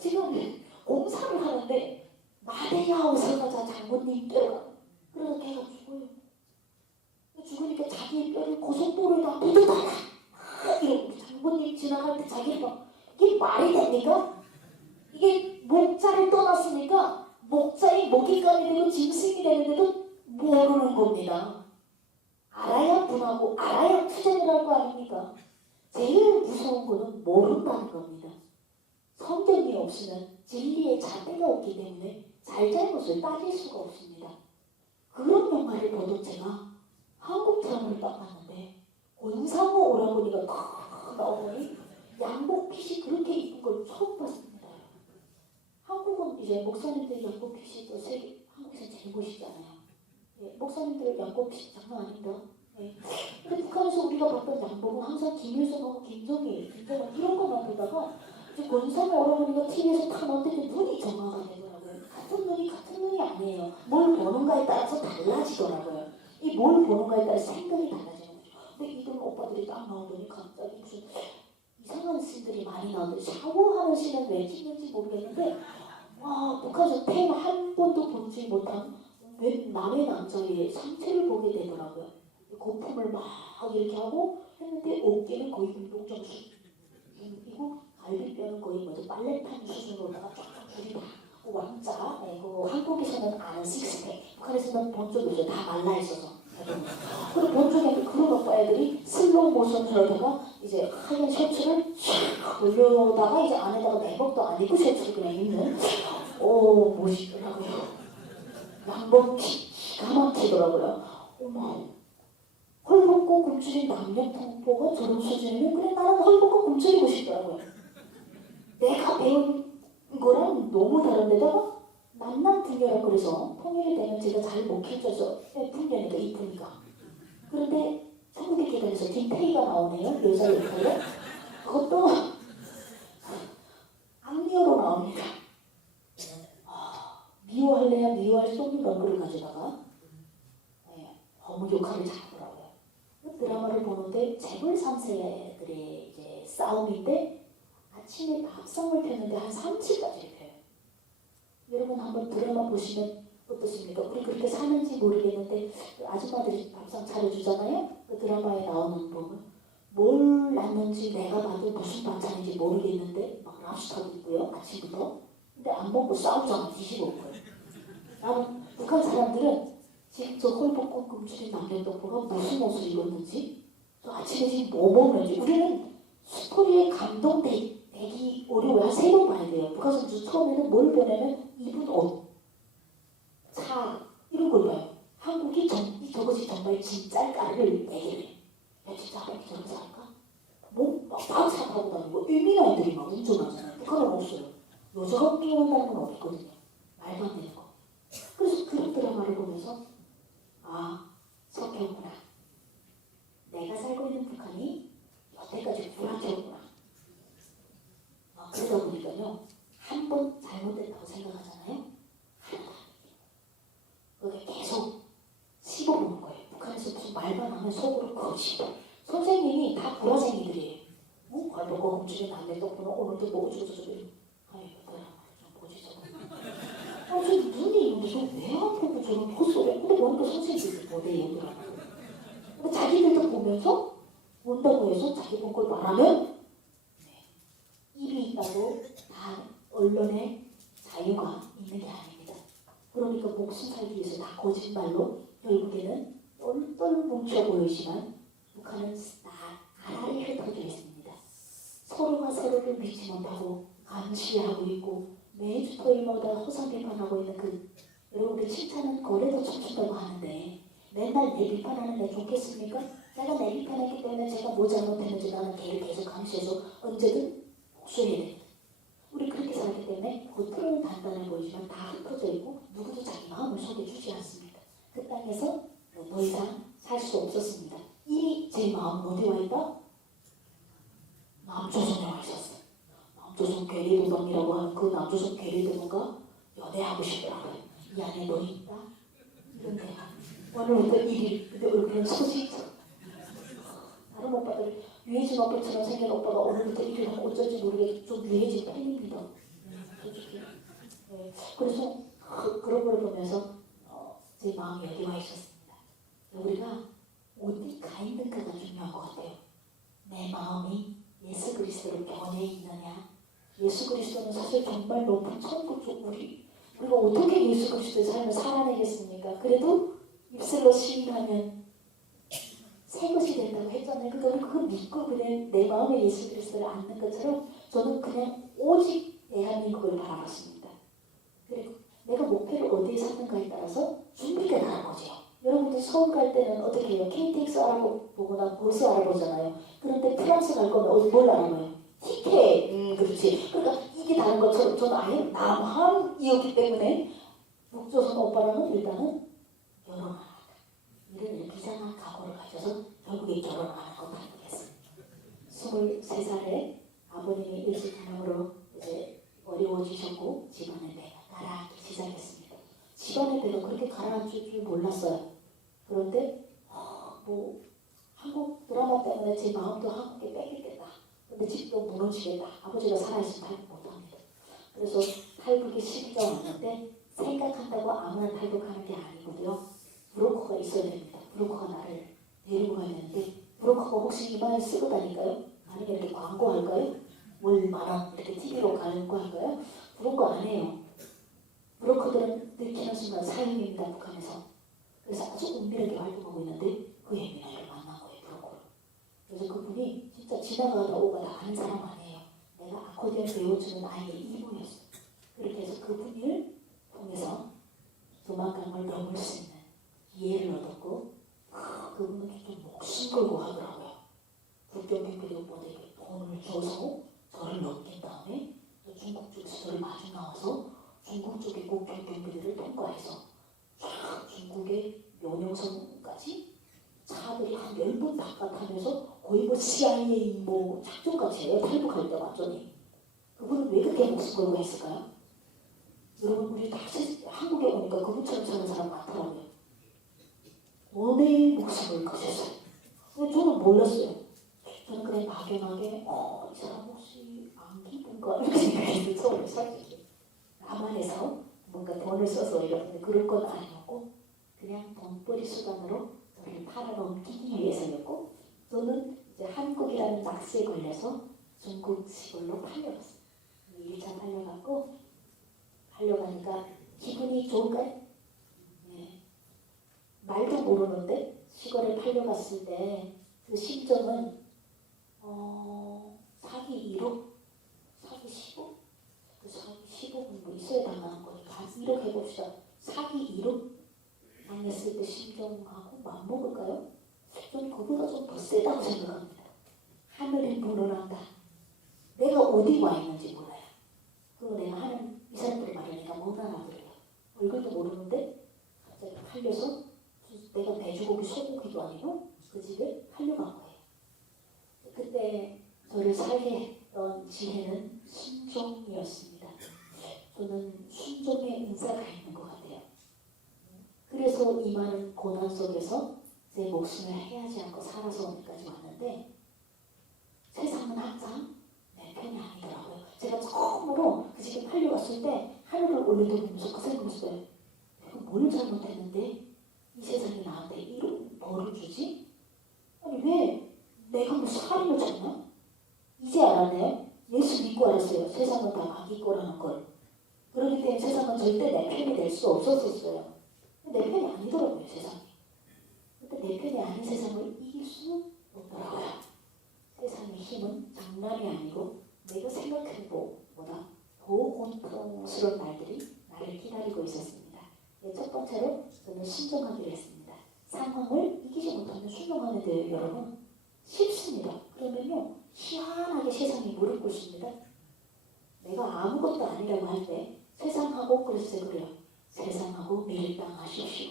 지금 공사를 하는데 야 어서 가자 장군님 뼈가. 그래서 걔가 죽어요. 죽으니까 자기 뼈를 고속도로에다 묻어다가 이러고 장군님 지나갈 때 자기가 막 이게 말이 됩니까? 이게 목자를 떠났으니까 목자의 먹잇감이 되고 짐승이 되는데도 모르는 겁니다. 알아야 분하고 알아야 투쟁을 할 거 아닙니까? 제일 무서운 거는 모른다는 겁니다. 성경이 없으면 진리의 잣대가 없기 때문에 잘잘못을 따질 수가 없습니다. 그런 영화를 보던 제가 한국 드라마를 딱 봤는데 권상우 오라버니가 탁 나오더니 양복핏이 그렇게 이쁜 걸 처음 봤습니다. 한국은 이제 목사님들 양복핏이 또 세계 한국에서 제일 멋있잖아요. 예, 목사님들 양복핏 장난 아닙니다. 예. 근데 북한에서 우리가 봤던 양복은 항상 김일성하고 김정일 이런 것만 보다가 이제 권상우 오라버니가 TV에서 탁 나왔더니 눈이 정화가 되더라고요. 같은 눈이 아니에요. 뭘 보는가에 따라서 달라지더라고요. 이 뭘 보는가에 따라 생각이 달라지는 거죠. 근데 이런 오빠들이 딱 나오더니 갑자기 무슨 이상한 씬들이 많이 나오는데 샤워하는 씬은 왜 찍는지 모르겠는데 와 북한에서 팬 한 번도 보지 못한 웬 남의 남자의 상체를 보게 되더라고요. 거품을 막 이렇게 하고 했는데 어깨는 거의 운동장 수준이고 갈비뼈는 거의 뭐죠 빨래판 수준으로다가 쫙 줄이 다 왕자, 그 한국에서는 아는 식스팩, 북한에서는 본 적이 없어요. 다 말라 있어서. 그리고 본 적이 없는 그런 오빠 애들이 슬로우 모션으로다가 이제 하얀 셔츠를 쫙 올려다가 이제 안에다가 내복도 안 입고 셔츠를 그냥 입는 오 멋있더라고요. 양복 기가 막히더라고요. 어머 헐벗고 굶주린 남녀통보가 저런 수준이면 그래 나는 헐벗고 굶주리고 싶더라고요. 내가 배운 이거랑 너무 다른데다가 만남 분야라 그래서 통일이 되면 제가 잘 못 키워줘서 분야니까 이쁘니까 그런데 천국의 계단에서 김태희가 나오네요. 여자 역할에 그것도 악녀로 나옵니다. 미워할래야 미워할 수 없는 얼굴을 가져다가 어머 역할을 잘하더라고요. 그 드라마를 보는데 재벌 3세들의 이제 싸움인데 아침에 밥상을 폈는데 한 3시까지 펴요. 여러분 한번 드라마 보시면 어떻습니까? 우리 그렇게 사는지 모르겠는데 그 아줌마들이 밥상 차려주잖아요. 그 드라마에 나오는 보면 뭘 낳는지 내가 봐도 무슨 반찬인지 모르겠는데 막 랍스타도 있고요. 아침부터. 근데 안 먹고 싸우잖아. 뒤집어 먹어요. 나는 북한 사람들은 지금 저 홀벗고 굶주린 남녀동포가 무슨 옷을 입었는지 또 아침에 지금 뭐 먹는지 우리는 스토리에 감동되기 어려워요. 한 3번 봐야 돼요. 북한에서 처음에는 뭘 보냐면 입은 옷, 차 이런 걸 봐요. 한국이 저것이 정말 진짜일까를 얘기를 해요. 야 진짜 한국이 저렇게 살까? 막 차 타고 다니고 일민아이들이 막 운전하잖아요. 북한은 없어요. 여자가 운전한다는 건 없거든요. 말도 안 되는 거. 그래서 그런 드라마를 보면서 아 석해구나. 내가 살고 있는 북한이 여태까지 불안해였구나. 그러다 보니까요 한 번 잘못됐다고 생각하잖아요. 하나도 안 돼요. 그게 계속 씹어보는 거예요. 북한에서 무슨 말만 하면 속으로 그거 씹어. 선생님이 다 불화쟁이들이에요. 걸보고 훔치는 남녀동포는 오늘도 뭐 어쩌고저쩌고 아이고 드라마를 좀 보지 저거. 저 눈이 무슨 왜 안 보고 저런 헛소리. 근데 보니까 선생님들이 못해요 드라마를. 근데 자기들도 보면서 본다고 해서 자기 본 걸 말하면 입이 있다고 다 언론의 자유가 있는 게 아닙니다. 그러니까 목숨 살기 위해서 다 거짓말로 결국에는 똘똘 뭉쳐 보이지만 북한은 나라를 흩어져 있습니다. 서로가 서로를 믿지 못하고 감시하고 있고 매주 토요일마다 허상 비판하고 있는 그 여러분들 칭찬은 거래도 춤춘다고 하는데 맨날 내 비판하는 애 좋겠습니까? 내가 내 비판했기 때문에 제가 뭐 잘못했는지 나는 걔를 계속 감시해서 언제든 복수해야 됩니다. 우리 그렇게 살기 때문에 겉으로는 단단해 보이지만 다 흩어져 있고 누구도 자기 마음을 속여주지 않습니다. 그 땅에서 더 이상 살 수 없었습니다. 이미 제 마음 어디 와 있다? 남조선에 와 있었어요. 남조선 괴뢰도당이라고 하는 그 남조선 괴뢰도당과 연애하고 싶더라고요. 이 안에 너 있다? 이런데 오늘부터 1일 근데 얼굴은 소식처 다른 오빠들 유해진 오빠처럼 생긴 오빠가 오늘부터 1일 하면 어쩔지 모르게 좀 유해진 팬입니다. 솔직히. 네. 그래서 그런 걸 보면서 제 마음이 여기 와 있었습니다. 우리가 어디 가 있는가가 중요한 것 같아요. 내 마음이 예수 그리스도로 변해 있느냐. 예수 그리스도는 사실 정말 높은 천국적 우리가 어떻게 예수 그리스도의 삶을 살아내겠습니까? 그래도 입술로 시인하면 새 것이 된다고 했잖아요. 그러니까 그거 믿고 그냥 내 마음에 예수 그리스도를 안는 것처럼 저는 그냥 오직 대한민국을 바라봤습니다. 그리고 내가 목표를 어디에 삼는가에 따라서 준비가 다른 거죠. 여러분들 서울 갈 때는 어떻게 해요? KTX 알아보거나 버스 알아보잖아요. 그런데 프랑스 갈 거면 어디 뭘 알아봐요? 티켓. 그렇지. 그러니까 이게 다른 것처럼 저는 아예 남한이었기 때문에 북조선 오빠랑은 일단은 결혼 안 한다. 이런 비상한 각오를 가져서 결국에 결혼 안 하고 다니겠습니다. 23살에 아버님이 일찍가남으로 이제 어려워지셨고 집안의 배가 가라앉기 시작했습니다. 집안의 배가 그렇게 가라앉을 줄 몰랐어요. 그런데 뭐 한국 드라마 때문에 제 마음도 한국에 뺏기겠다. 근데 집도 무너지겠다. 아버지가 살아있으면 탈북 못합니다. 그래서 탈북의 시기가 왔는데 생각한다고 아무나 탈북하는 게 아니고요. 브로커가 있어야 됩니다. 브로커가 나를 데리고 가야 되는데 브로커가 혹시 이마에 쓰고 다닐까요? 아니면 이렇게 광고할까요? 월 만원 이렇게 TV로 광고할까요? 브로커 안 해요. 브로커들은 들키는 순간 사형입니다. 북한에서. 그래서 아주 은밀하게 활동하고 있는데 그 예민아를 만난 거예요. 브로커를. 그래서 그분이 진짜 지나가다 오가다 아는 사람 아니에요. 내가 아코디언 배워주는 아이의 이모였어요. 그렇게 해서 그분을 통해서 도망강을 넘을 수 있는 기회를 얻었고 그분은 좀 목숨 걸고 하더라고요. 국경경비대 오빠들에게 돈을 줘서 저를 넘긴 다음에 중국 쪽에서 저를 마중 나와서 중국 쪽의 국경경비대를 통과해서 쫙 중국의 묘령성까지 차들이 한 10번 닦아타면서 거의 뭐 CIA 뭐 작전같이 해요. 탈북할 때 완전히. 그분은 왜 그렇게 목숨 걸고 했을까요? 여러분 우리 다 한국에 오니까 그분처럼 사는 사람 많더라고요. 원의 목숨을 거셨어요. 근데 저는 몰랐어요. 저는 그냥 막연하게 이 사람 혹시 안 기쁜가 이렇게 생각했어요. 처음에 솔직히 남한에서 뭔가 돈을 써서 이러는데 그런 건 아니었고 그냥 돈벌이 수단으로 저를 팔아넘기기 위해서였고 저는 이제 한국이라는 낚시에 걸려서 중국 시골로 팔려갔어요. 1차 팔려가니까 기분이 좋을까요? 네. 말도 모르는데 시골에 팔려갔을 때 그 심정은 사기 1억, 사기 10억, 그 사기 10억은 뭐 있어야 당하는 거니까 한 1억 해봅시다. 사기 1억 당했을 때 심정하고 맞먹을까요? 저는 그보다 좀 더 세다고 생각합니다. 하늘이 무너난다. 내가 어디 와 있는지 몰라요. 그리고 내가 하는 이 사람들이 말하니까 못 알아들어요. 얼굴도 모르는데 갑자기 팔려서 내가 돼지고기 소고기도 아니고 그 집에 팔려간 거예요. 그때 저를 살게 했던 지혜는 순종이었습니다. 저는 순종의 은사가 있는 것 같아요. 그래서 이 많은 고난 속에서 제 목숨을 해하지 않고 살아서 오늘까지 왔는데 세상은 항상 내 편이 아니더라고요. 제가 처음으로 그 집에 팔려갔을 때 하늘을 올려다보면서 그 생각했어요. 내가 뭘 잘못했는데 이 세상이 나한테 이런 벌을 주지? 아니 왜 내가 무슨 살인을 쳤나? 이제 알았네요. 예수 믿고 알았어요. 세상은 다 자기 거라는 걸. 그렇기 때문에 세상은 절대 내 편이 될 수 없었어요. 내 편이 아니더라고요, 세상이. 근데 내 편이 아닌 세상을 이길 수 없더라고요. 세상의 힘은 장난이 아니고 내가 생각한 것보다 더 고통스러운 날들이 나를 기다리고 있었습니다. 첫 번째로 저는 순종하기로 했습니다. 상황을 이기지 못하면 순종하면 돼요, 여러분. 쉽습니다. 그러면요, 희한하게 세상이 무릎 꿇습니다. 내가 아무것도 아니라고 할 때 세상하고 그랬어요. 그래요. 세상하고 밀당하십시오.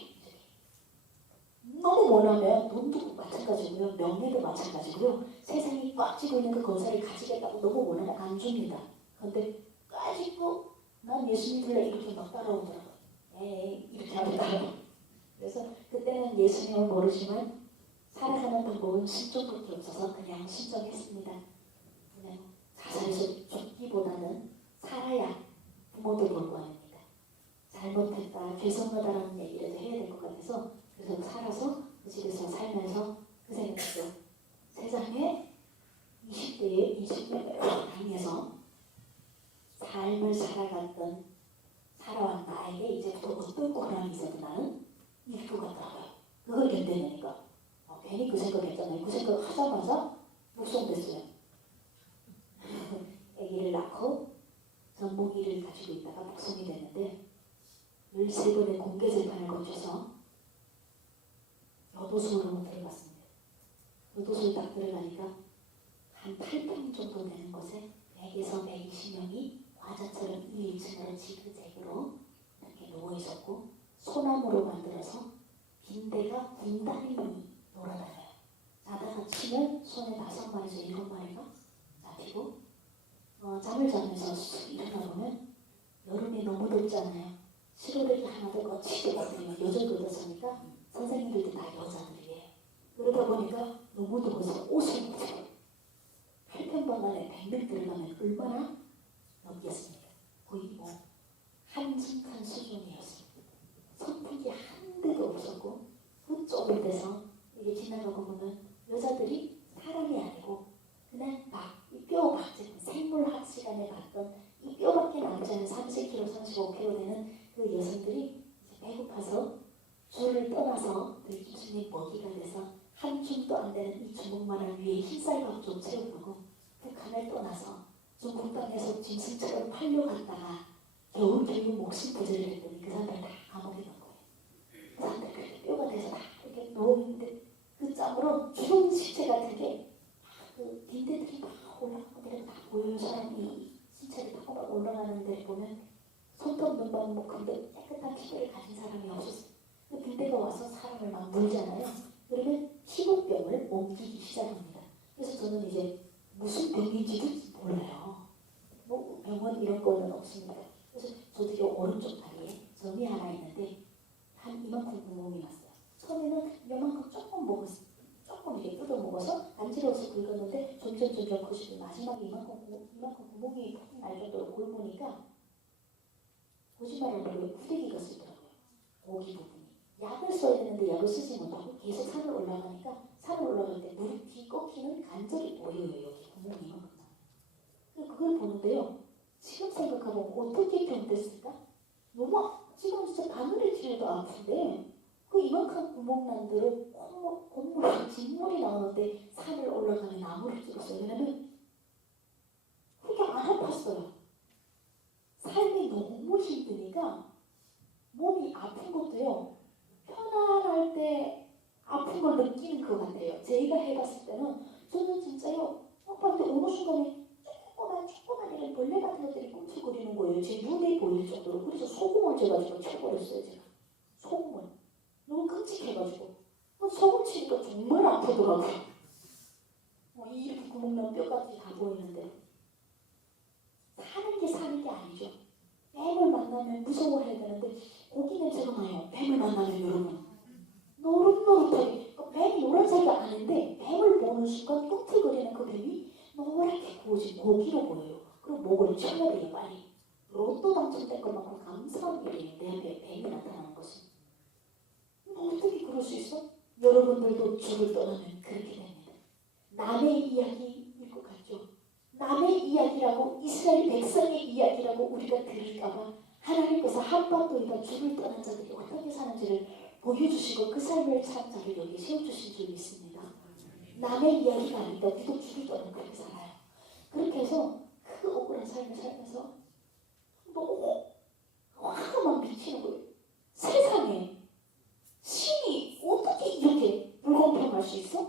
너무 원하면 돈도 마찬가지고요. 명예도 마찬가지고요. 세상이 꽉 쥐고 있는 그 권세를 가지겠다고 너무 원하면 안 줍니다. 그런데 까짓고 난 예수 믿을래 이렇게 막 따라오더라고요. 에이 이렇게 하더라고요. 그래서 그때는 예수님을 모르지만 살아가는 방법은 신종밖에 없어서 그냥 신청했습니다. 그냥 자살해서 죽기보다는 살아야 부모도 볼 거 아닙니까? 잘못했다, 죄송하다라는 얘기를 해야 될 것 같아서 그래서 살아서 그 집에서 살면서 그 생각했어요. 세상에 20대에 20대를 당해서 삶을 살아온 나에게 이제부터 어떤 고난이 있어도 나는 이길 것 같더라고요. 그걸 견뎌내니까 괜히 그 생각했잖아요. 그 생각 하자마자 묵송됐어요. 아기를 낳고 전복이를 가지고 있다가 묵송이 됐는데 13번의 공개 재판을 거쳐서 교도소로 들어갔습니다. 교도소에 딱 들어가니까 한 8평 정도 되는 곳에 100에서 120명이 과자처럼 1, 2층으로 지그재그로 이렇게 누워있었고 소나무로 만들어서 빈대가 군단이 돌아다녀요. 자다가 치면 손에 5마리에서 7마리가 잡히고 잠을 자면서 일어나 보면 여름에 너무 덥잖아요. 실오래기 하나도 거치지 못하면 여자 교도소니까 선생님들도 다 여자들이에요. 그러다 보니까 너무 더워서 옷을 입고 8평방 안에 100명 들어가면 얼마나 넘겠습니까? 거의 뭐 한층칸 수준이었습니다. 선풍기 한 대도 없었고 그 좁은 데서 이게 지나가고 보면 여자들이 사람이 아니고 그냥 이 뼈밖에 생물학 시간에 봤던 이 뼈밖에 남지 않은 30kg, 35kg 되는 그 여성들이 배고파서 줄을 떠나서 들기순의 먹이가 돼서 한 줌도 안 되는 이 주먹만한 위에 흰쌀밥 좀 채우려고 북한을 떠나서 중국 땅에서 짐승처럼 팔려갔다가 겨우 목숨 부재를 했더니 그 사람들 다 감옥에 넣은 거예요. 그 사람들 그렇게 뼈가 돼서 다 이렇게 누워있는데 그 짬으로 죽은 시체 같은 게 그 빈대들이 막 올라가고 내려가 다 보여요. 사람이 신체를 타고 막 올라가는 데 보면 손톱 눈만큼도 깨끗한 피부를 가진 사람이 없었어요. 그 빈대가 와서 사람을 막 물잖아요. 그러면 피부병을 옮기기 시작합니다. 그래서 저는 이제 무슨 병인지도 몰라요. 뭐 병원 이런 거는 없습니다. 그래서 저도 이 오른쪽 다리에 점이 하나 있는데 한 이만큼 구멍이 났어요. 처음에는 이만큼 조금 먹었어요. 조금 이렇게 뜯어 먹어서 간지러워서 긁었는데 점점 커지고 마지막에 이만큼 구멍이 팍 날 정도로 굵으니까 거짓말을 모르고 후대기가 쓰더라고요. 고기 부분이. 약을 써야 되는데 약을 쓰지 못하고 계속 산을 올라가니까 산을 올라갈 때 무릎 뒤 꺾이는 관절이 보여요. 여기 구멍이 이만큼 나요. 그걸 보는데요. 지금 생각하면 어떻게 병됐을까? 너무 지금 진짜 바늘을 찔러도 아픈데 그 이만큼 구멍 난 데로 콧물이 진물이 나오는데 산을 올라가면 나무를 찍었어요. 왜냐면 그게 안 아팠어요. 삶이 너무 힘드니까 몸이 아픈 것도요. 편안할 때 아픈 걸 느끼는 것 같아요. 제가 해봤을 때는 저는 진짜요. 아빠한테 어느 순간에 조그만 이런 벌레 같은 것들이 꿈틀거리는 거예요. 제 눈에 보일 정도로. 그래서 소금을 제가 지금 쳐버렸어요. 제가 소금을 너무 끔찍해가지고 소금 치니까 정말 아프더라고요. 이렇게 구멍난 뼈까지 다 보이는데 사는 게 아니죠. 뱀을 만나면 무서워해야 되는데 고기 냄새가 나요. 뱀을 만나면 여러분 노릇노릇하게 뱀이 노란색이 아닌데 뱀을 보는 순간 꿈틀거리는 그 뱀이 노랗게 구워진 고기로 보여요. 그럼 목을 쳐야 돼요. 빨리. 로또 당첨된 것만큼 감사한 일이에요. 내 앞에 뱀이 나타나는 것은. 어떻게 그럴 수 있어? 여러분들도 주를 떠나면 그렇게 됩니다. 남의 이야기일 것 같죠? 남의 이야기라고 이스라엘 백성의 이야기라고 우리가 들을까봐 하나님께서 한반도에다 주를 떠난 자들이 어떻게 사는지를 보여주시고 그 삶을 산 자를 여기 세워주신 줄 믿습니다. 남의 이야기가 아니다. 우리도 주를 떠나면 그렇게 살아요. 그렇게 해서 그 억울한 삶을 살면서 너무 화가 막 미치는 거예요. 세상에 신이 어떻게 이렇게 불공평할 수 있어?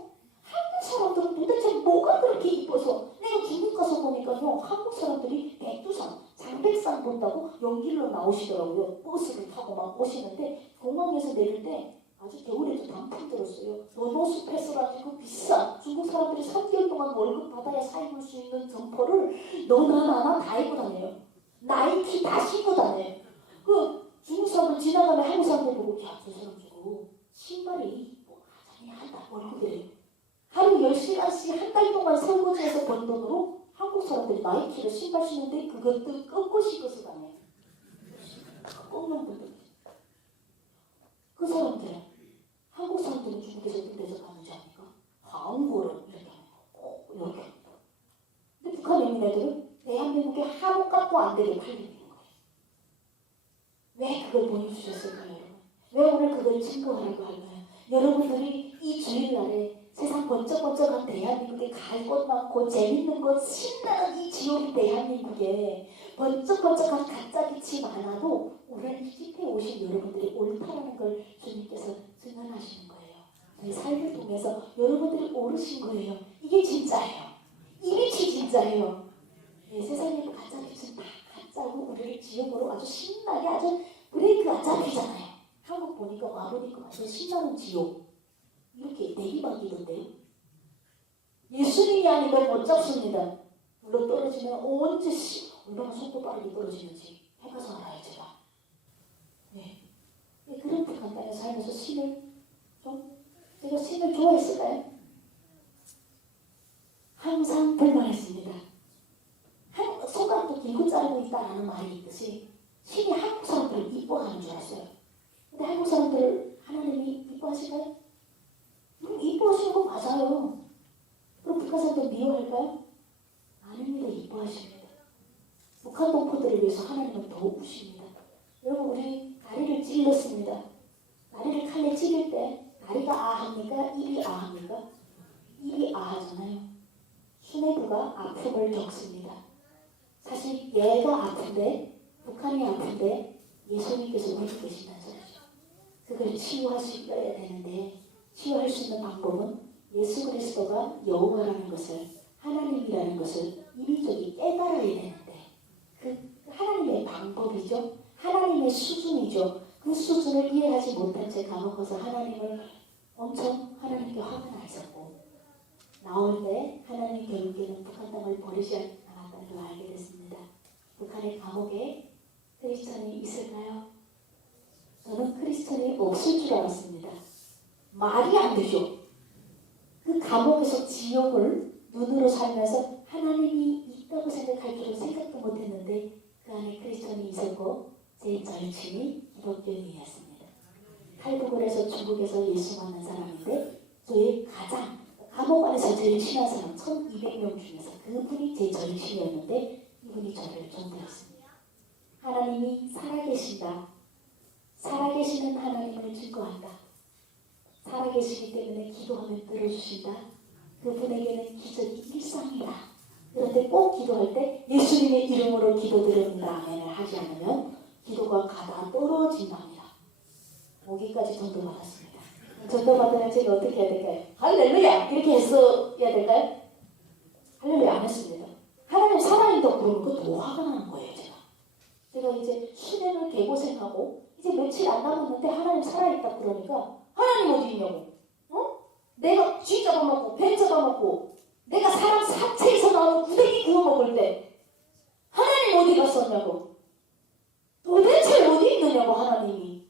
한국 사람들은 도대체 뭐가 그렇게 이뻐서 내가 중국 가서 보니까요. 한국 사람들이 백두산, 장백산 본다고 연길로 나오시더라고요. 버스를 타고 막 오시는데 공항에서 내릴 때 아주 겨울에도 단풍 들었어요. 너노스 패스라지고 비싼 중국 사람들이 3개월 동안 월급 받아야 사 입을 수 있는 점퍼를 너나 나나 다 입고 다녀요. 나이키 다 신고 다녀요. 그 중국 사람들 지나가면 한국 사람들 보고 야, 저 사람 저거 신발이 뭐 하자니 한다 월급이래요. 하루 10시간씩 한 달 동안 설거지해서 번 돈으로 한국 사람들이 나이키를 신발 신는데 그것도 꺾고 신고서 다녀요. 꺾는 분들. 그 사람들은 한국 사람들은 중국에서 어떻게 대접하는 줄 아닙니까? 한국은 이렇게 합니다. 이렇게 합니다. 근데 북한 애들은 대한민국에 한옥값도 안 되게 팔리는 거예요. 왜 그걸 보여주셨을까요, 여러분? 왜 오늘 그걸 증거하라고 할까요? 여러분들이 이 주일날에 세상 번쩍번쩍한 대한민국에 갈 곳 많고 재밌는 곳 신나는 이 지옥인 대한민국에 번쩍번쩍한 가짜 빛이 많아도 오늘 이 집회에 오신 여러분들이 옳다라는 걸 주님께서 증언하시는 거예요. 저희 삶을 통해서 여러분들이 옳으신 거예요. 이게 진짜예요. 이 빛이 진짜예요. 예, 세상에 가짜 빛은 다 가짜고 우리를 지옥으로 아주 신나게 아주 브레이크가 잡히잖아요. 한국 보니까 와보니까 아주 신나는 지옥. 이렇게 내리막이던데요. 예수님이 아니면 못 잡습니다. 물론 떨어지면 언제 얼마나 속도 빠르게 떨어지는지 해가서 알아요, 제가. 네. 그런 북한 땅에 살면서 제가 신을 좋아했을까요? 항상 불만했습니다. 손가락도 길고 자르고 있다라는 말이 있듯이 신이 한국 사람들을 이뻐하는 줄 알았어요. 근데 한국 사람들을 하나님이 이뻐하실까요? 이뻐하시는 거 맞아요. 그럼 북한 사람들 미워할까요? 아닙니다. 이뻐하십니다. 북한 동포들을 위해서 하나님은 더 우십니다. 여러분 우리 다리를 찔렀습니다. 다리를 칼에 찌를 때 다리가 아합니까? 입이 아합니까? 입이 아하잖아요. 수뇌부가 아픔을 겪습니다. 사실 얘가 아픈데 북한이 아픈데 예수님께서 우리 계신다는 소리죠. 그걸 치유하셔야 되는데 치유할 수 있는 방법은 예수 그리스도가 여호와라는 것을 하나님이라는 것을 이미 저기 깨달아야 되는데 그 하나님의 방법이죠. 하나님의 수준이죠. 그 수준을 이해하지 못한 채 까먹어서 하나님을 엄청 하나님께 화가 나 있었고 나올 때 하나님 결국에는 북한 땅을 버리지 않았다는 걸 알게 됐습니다. 북한의 감옥에 크리스천이 있을까요? 저는 크리스천이 없을 줄 알았습니다. 말이 안 되죠. 그 감옥에서 지옥을 눈으로 살면서 하나님이 있다고 생각할 줄은 생각도 못했는데 그 안에 크리스천이 있었고 제 절친이 기독교인이었습니다. 탈북을 해서 중국에서 예수 만난 사람인데 저의 가장 감옥 안에서 제일 친한 사람 1200명 중에서 그분이 제 절친이었는데 이분이 저를 존대했습니다. 하나님이 살아계신다. 살아계시는 하나님을 증거한다. 살아계시기 때문에 기도하면 들어주신다. 그분에게는 기적이 일상이다. 그런데 꼭 기도할 때 예수님의 이름으로 기도드립니다. 아멘을 하지 않으면 기도가 가다 떨어진답니다. 오기까지 전도받았습니다. 전도받으면 제가 어떻게 해야 될까요? 할렐루야! 이렇게 했어야 될까요? 할렐루야 안 했습니다. 하나님 살아있다고 그러니까 더 화가 나는 거예요. 제가 이제 수년을 개고생하고 이제 며칠 안 남았는데 하나님 살아있다 그러니까 하나님 어디 있냐고. 내가 쥐 잡아먹고 뱀 잡아먹고 내가 사람 사체에서 나오는 구데기 구워 먹을 때 하나님 어디 갔었냐고. 도대체 어디 있느냐고 하나님이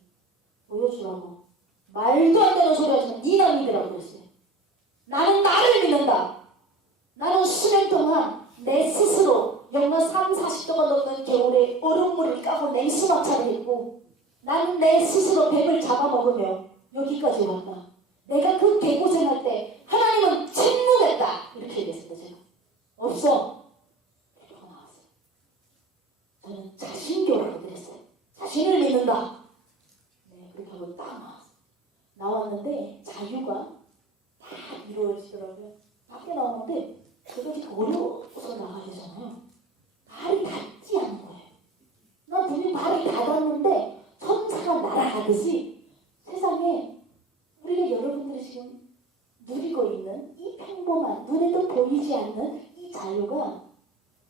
보여주라고. 말도 안 되는 소리 하지만 니나 믿으라고 그랬어요. 나는 나를 믿는다. 나는 수년 동안 내 스스로 영하 30~40도가 넘는 겨울에 얼음물을 까고 냉수마찰을 했고 나는 내 스스로 뱀을 잡아먹으며 여기까지 왔다. 내가 그 개고생할 때 하나님은 침묵했다. 이렇게 얘기했습니다. 제가. 없어. 이렇게 나왔어요. 저는 자신교라고 그랬어요. 자신을 믿는다. 네, 그렇게 하고 딱 나왔어요. 나왔는데 자유가 다 이루어지더라고요. 밖에 나오는데 그것이 어려워서 나가야 되잖아요. 발이 닿지 않는 거예요. 나 분명히 발이 닿았는데 천사가 날아가듯이 세상에 우리가 여러분들이 지금 누리고 있는 이 평범한 눈에도 보이지 않는 이 자유가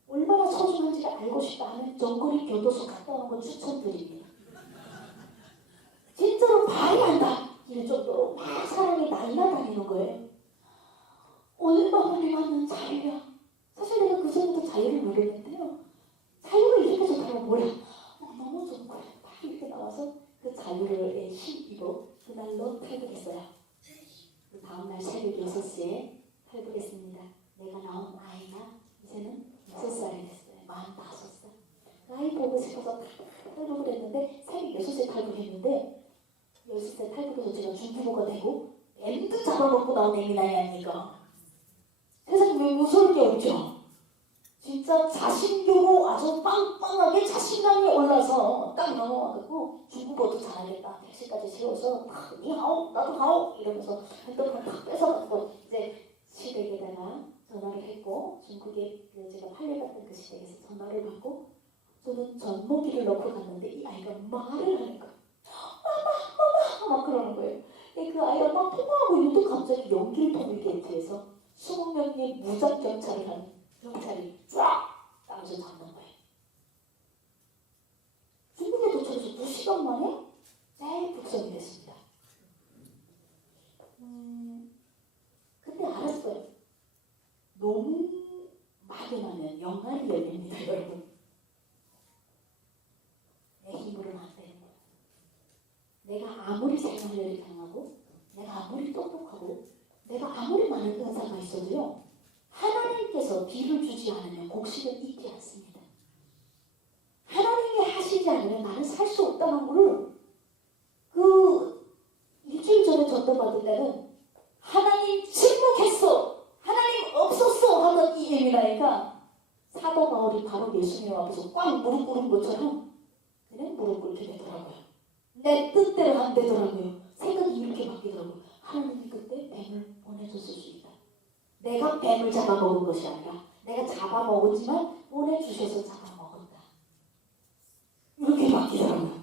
얼마나 소중한지를 알고 싶다 하면 정거리 교도소 갔다 오는 거 추천드립니다. 진짜로 발이 안 닿을 정도로 막 사람이 날아다니는 거예요. 얼마만에 맞는 자유야. 사실 내가 그 전부터 자유를 누렸는데요. 자유가 이렇게 좋다면 몰라. 너무 좋고 딱 이렇게 나와서 그 자유를 힘입어 그날로 탈북했어요. 그 다음날 새벽 6시에 탈북했습니다. 내가 낳은 아이가 이제는 6살이 됐어요. 45살. 아이 보고 싶어서 탈북을 했는데 새벽 6시에 탈북했는데 13살 탈북해서 제가 중국어가 되고 M도 잡아먹고 나온 애미 나이 아닙니까? 세상에 왜 무서울 게 없죠? 진짜 자신교로 아주 빵빵하게 자신감이 올라서 딱 넘어와가지고 중국어도 잘하겠다. 택시까지 세워서 딱 니하오 나도 하오 이러면서 핸드폰 딱 뺏어가지고 이제 시댁에다가 전화를 했고 중국에 제가 팔려갔던 그 시댁에서 전화를 받고 저는 전모기를 넣고 갔는데 이 아이가 말을 하는 거예요. 막 그러는 거예요. 그 아이가 막 통화하고 있는데 갑자기 연기를 통일 게이트에서 20명의 무장 경찰을 한 경찰이 쫙 따라서 잡는 거예요. 중국에 도착해서 2시간 만에 재북송이 됐습니다. 근데 알았어요. 너무 막연하면 영안이 열립니다, 여러분. 내 힘으로는 안 되는 거예요. 내가 아무리 생활력이 강하고 내가 아무리 똑똑하고 내가 아무리 많은 은사가 있어도요. 하나님께서 비를 주지 않으면 곡식은 있지 않습니다. 하나님이 하시지 않으면 나는 살 수 없다는 거를 일주일 전에 전도 받을 때는 하나님 침묵했어. 하나님 없었어 하던 이 얘기라니까 사도 바울이 바로 예수님 앞에서 꽉 무릎 꿇은 것처럼 그냥 무릎 꿇게 되더라고요. 내 뜻대로 안 되더라고요. 생각이 이렇게 바뀌더라고요. 하나님이 그때 뱀을 보내줬을 수 있다. 내가 뱀을 잡아먹은 것이 아니라 내가 잡아먹었지만 보내주셔서 잡아먹었다. 이렇게 바뀌더라고요.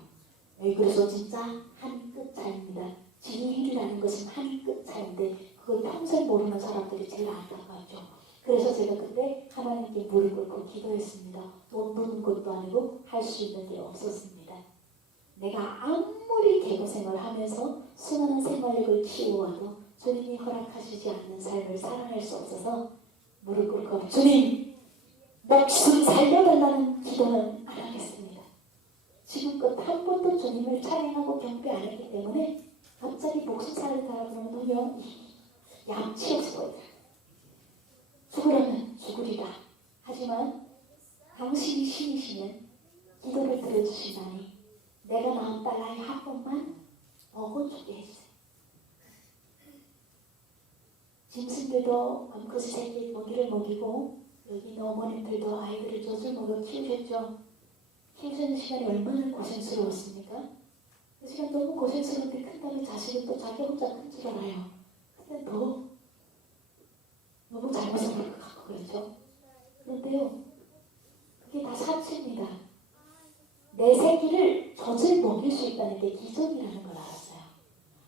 그래서 진짜 한 끗 차이입니다. 진리라는 것은 한 끗 차이인데 그걸 평생 모르는 사람들이 제일 안타깝죠. 그래서 제가 그때 하나님께 무릎 꿇고 기도했습니다. 돈 버는 것도 아니고 할 수 있는 게 없었습니다. 내가 아무리 개고생을 하면서 수많은 생활력을 키워와도 주님이 허락하시지 않는 삶을 살아낼 수 없어서 무릎 꿇고 주님 목숨 살려달라는 기도는 안 하겠습니다. 지금껏 한 번도 주님을 찬양하고 경배 안 했기 때문에 갑자기 목숨 살려달라고 그러면 양치 없어 보이더라. 죽으라면 죽으리라. 하지만 당신이 신이시면 기도를 들어주시다니 내가 낳은 딸 아이 한 번만 먹어주게 해주세요. 짐승들도 암컷이 새끼 먹이를 먹이고 여기 있는 어머님들도 아이들을 젖을 먹여 키우셨죠. 키우시는 시간이 얼마나 고생스러웠습니까? 그 시간 너무 고생스러운데 큰 딸이 자식은 또 자기 혼자 큰 줄 알아요. 근데 너무 잘못한 것 같고 그렇죠? 그런데요 그게 다 사치입니다. 내 새끼를 젖을 먹일 수 있다는 게 기적이라는 걸 알았어요.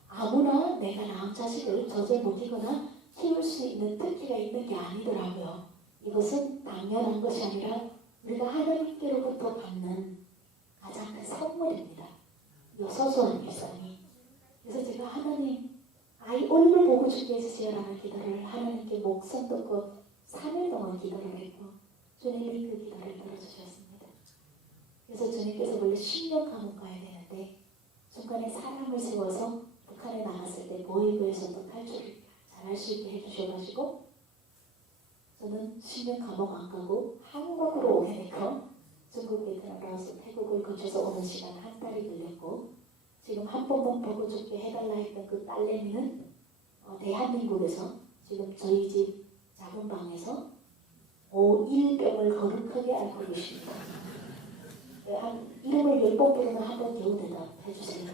아무나 내가 낳은 자식을 젖을 먹이거나 키울 수 있는 특기가 있는 게 아니더라고요. 이것은 당연한 것이 아니라 우리가 하나님께로부터 받는 가장 큰 선물입니다. 이 소소한 일상이. 그래서 제가 하나님 아이 얼굴 보고 죽게 해주세요라는 기도를 하나님께 목성 듣고 3일 동안 기도를 했고 주님이 그 기도를 들어주셨습니다. 그래서 주님께서 원래 10년 감옥 가야 되는데 중간에 사람을 세워서 북한에 나갔을 때 모의고에서도 탈출을 잘할 수 있게 해주셔가지고 저는 10년 감옥 안 가고 한국으로 오게 되고 중국, 베트남, 라오스, 태국을 거쳐서 오는 시간 한 달이 걸렸고 지금 한 번만 보고 죽게 해달라 했던 그 딸내미는 대한민국에서 지금 저희 집 작은 방에서 5일병을 거룩하게 앓고 계십니다. 한 이름을 10번 부르면 한 번 겨우 대답해 주세요.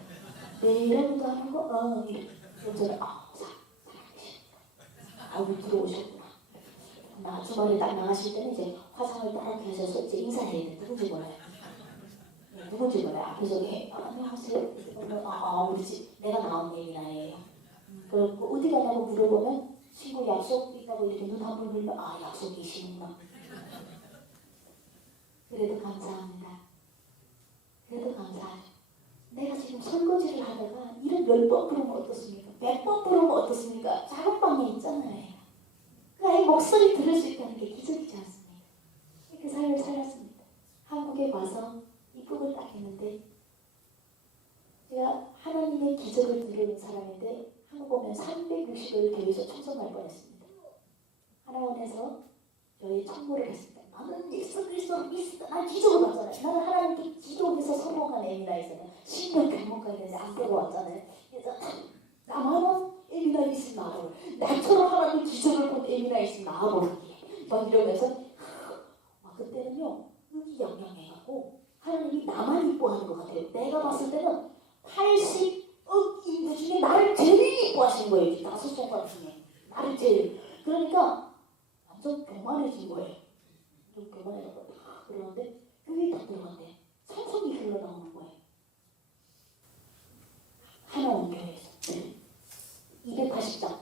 네, 이름도 하는 거? 그럼 저는 살아계십니다. 우리 들어오셨구나. 나 주말에 딱 나가실 때는 이제 화상을 딱 하셔서 이제 인사해야 돼. 누군지 몰라요. 누군지 몰라요. 앞에서 안녕하세요. 우리 집 내가 나온 얘기나예요. 그리고 어디 가냐고 물어보면 친구 약속 있다고 이렇게 눈 한 번 들면 약속이 있으구나. 그래도 감사합니다. 그래도 감사하죠. 내가 지금 설거지를 하다가 이런 10번 부르면 어떻습니까? 100번 부르면 어떻습니까? 작은 방에 있잖아요. 그 아이 목소리 들을 수 있다는 게 기적이지 않습니까? 그 삶을 살았습니다. 한국에 와서 입국을 딱 했는데 제가 하나님의 기적을 들은 사람인데 한국 오면 360일 교회에서 청소할 뻔했습니다. 하나원에서 저희 청구를 했을 때 나는 예수 그리스도를 믿습니다. 난 기적을 봤잖아요. 나는 하나님께 기도해서 성공한 에미나이잖아요. 10년 병원까지 되는데 안 되고 왔잖아요. 그래서 나만은 에미나이스 나와요. 나처럼 하나님 기적을 본 에미나이스 나와보라기 막 이러면서 막 그때는요 의기양양해갖고 하나님이 나만 이뻐하는 것 같아요. 내가 봤을 때는 80억 인구 중에 나를 제일 이뻐하시는 거예요. 이 5손가락 중에 나를 제일. 그러니까 완전 교만해진 거예요. 좀 교만해졌고 그러는데 교회에 딱 들어갔는데 찬송이 흘러나오는 거예요. 하나원 교회에서 280장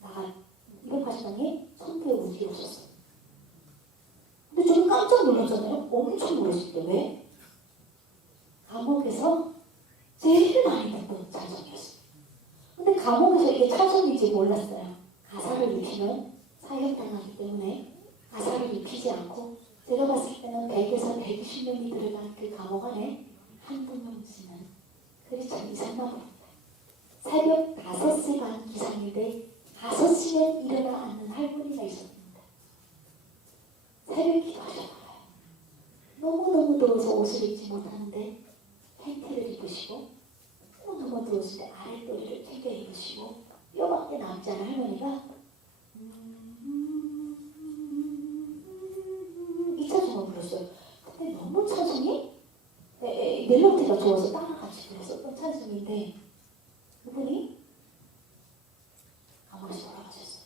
나간 280장에 선교에 우지 오셨어요. 근데 저는 깜짝 놀랐잖아요. 엄청 놀랐을 때 왜? 감옥에서 제일 많이 듣던 찬송이었어요. 근데 감옥에서 이게 찬송인지 몰랐어요. 가사를 입히면 사형당하기 때문에 가사를 입히지 않고 제가 봤을 때는 100에서 120명이 들어간 그 감옥 안에 한두 명씩은 그리 참 이상나 봅니다. 새벽 5시 반 기상인데 5시에 일어나 앉는 할머니가 있었습니다. 새벽 기도하셨나봐요. 너무너무 더워서 옷을 입지 못하는데 팬티를 입으시고 너무 더웠을 때 아랫도리를 챙겨 입으시고 뼈밖에 남지 않은 할머니가 이 찬송을 불렀어요. 근데 너무 찬송이 멜로디가 좋아서 따라같이 불렀었던 찬송인데 그분이 감옥에서 돌아가셨어요.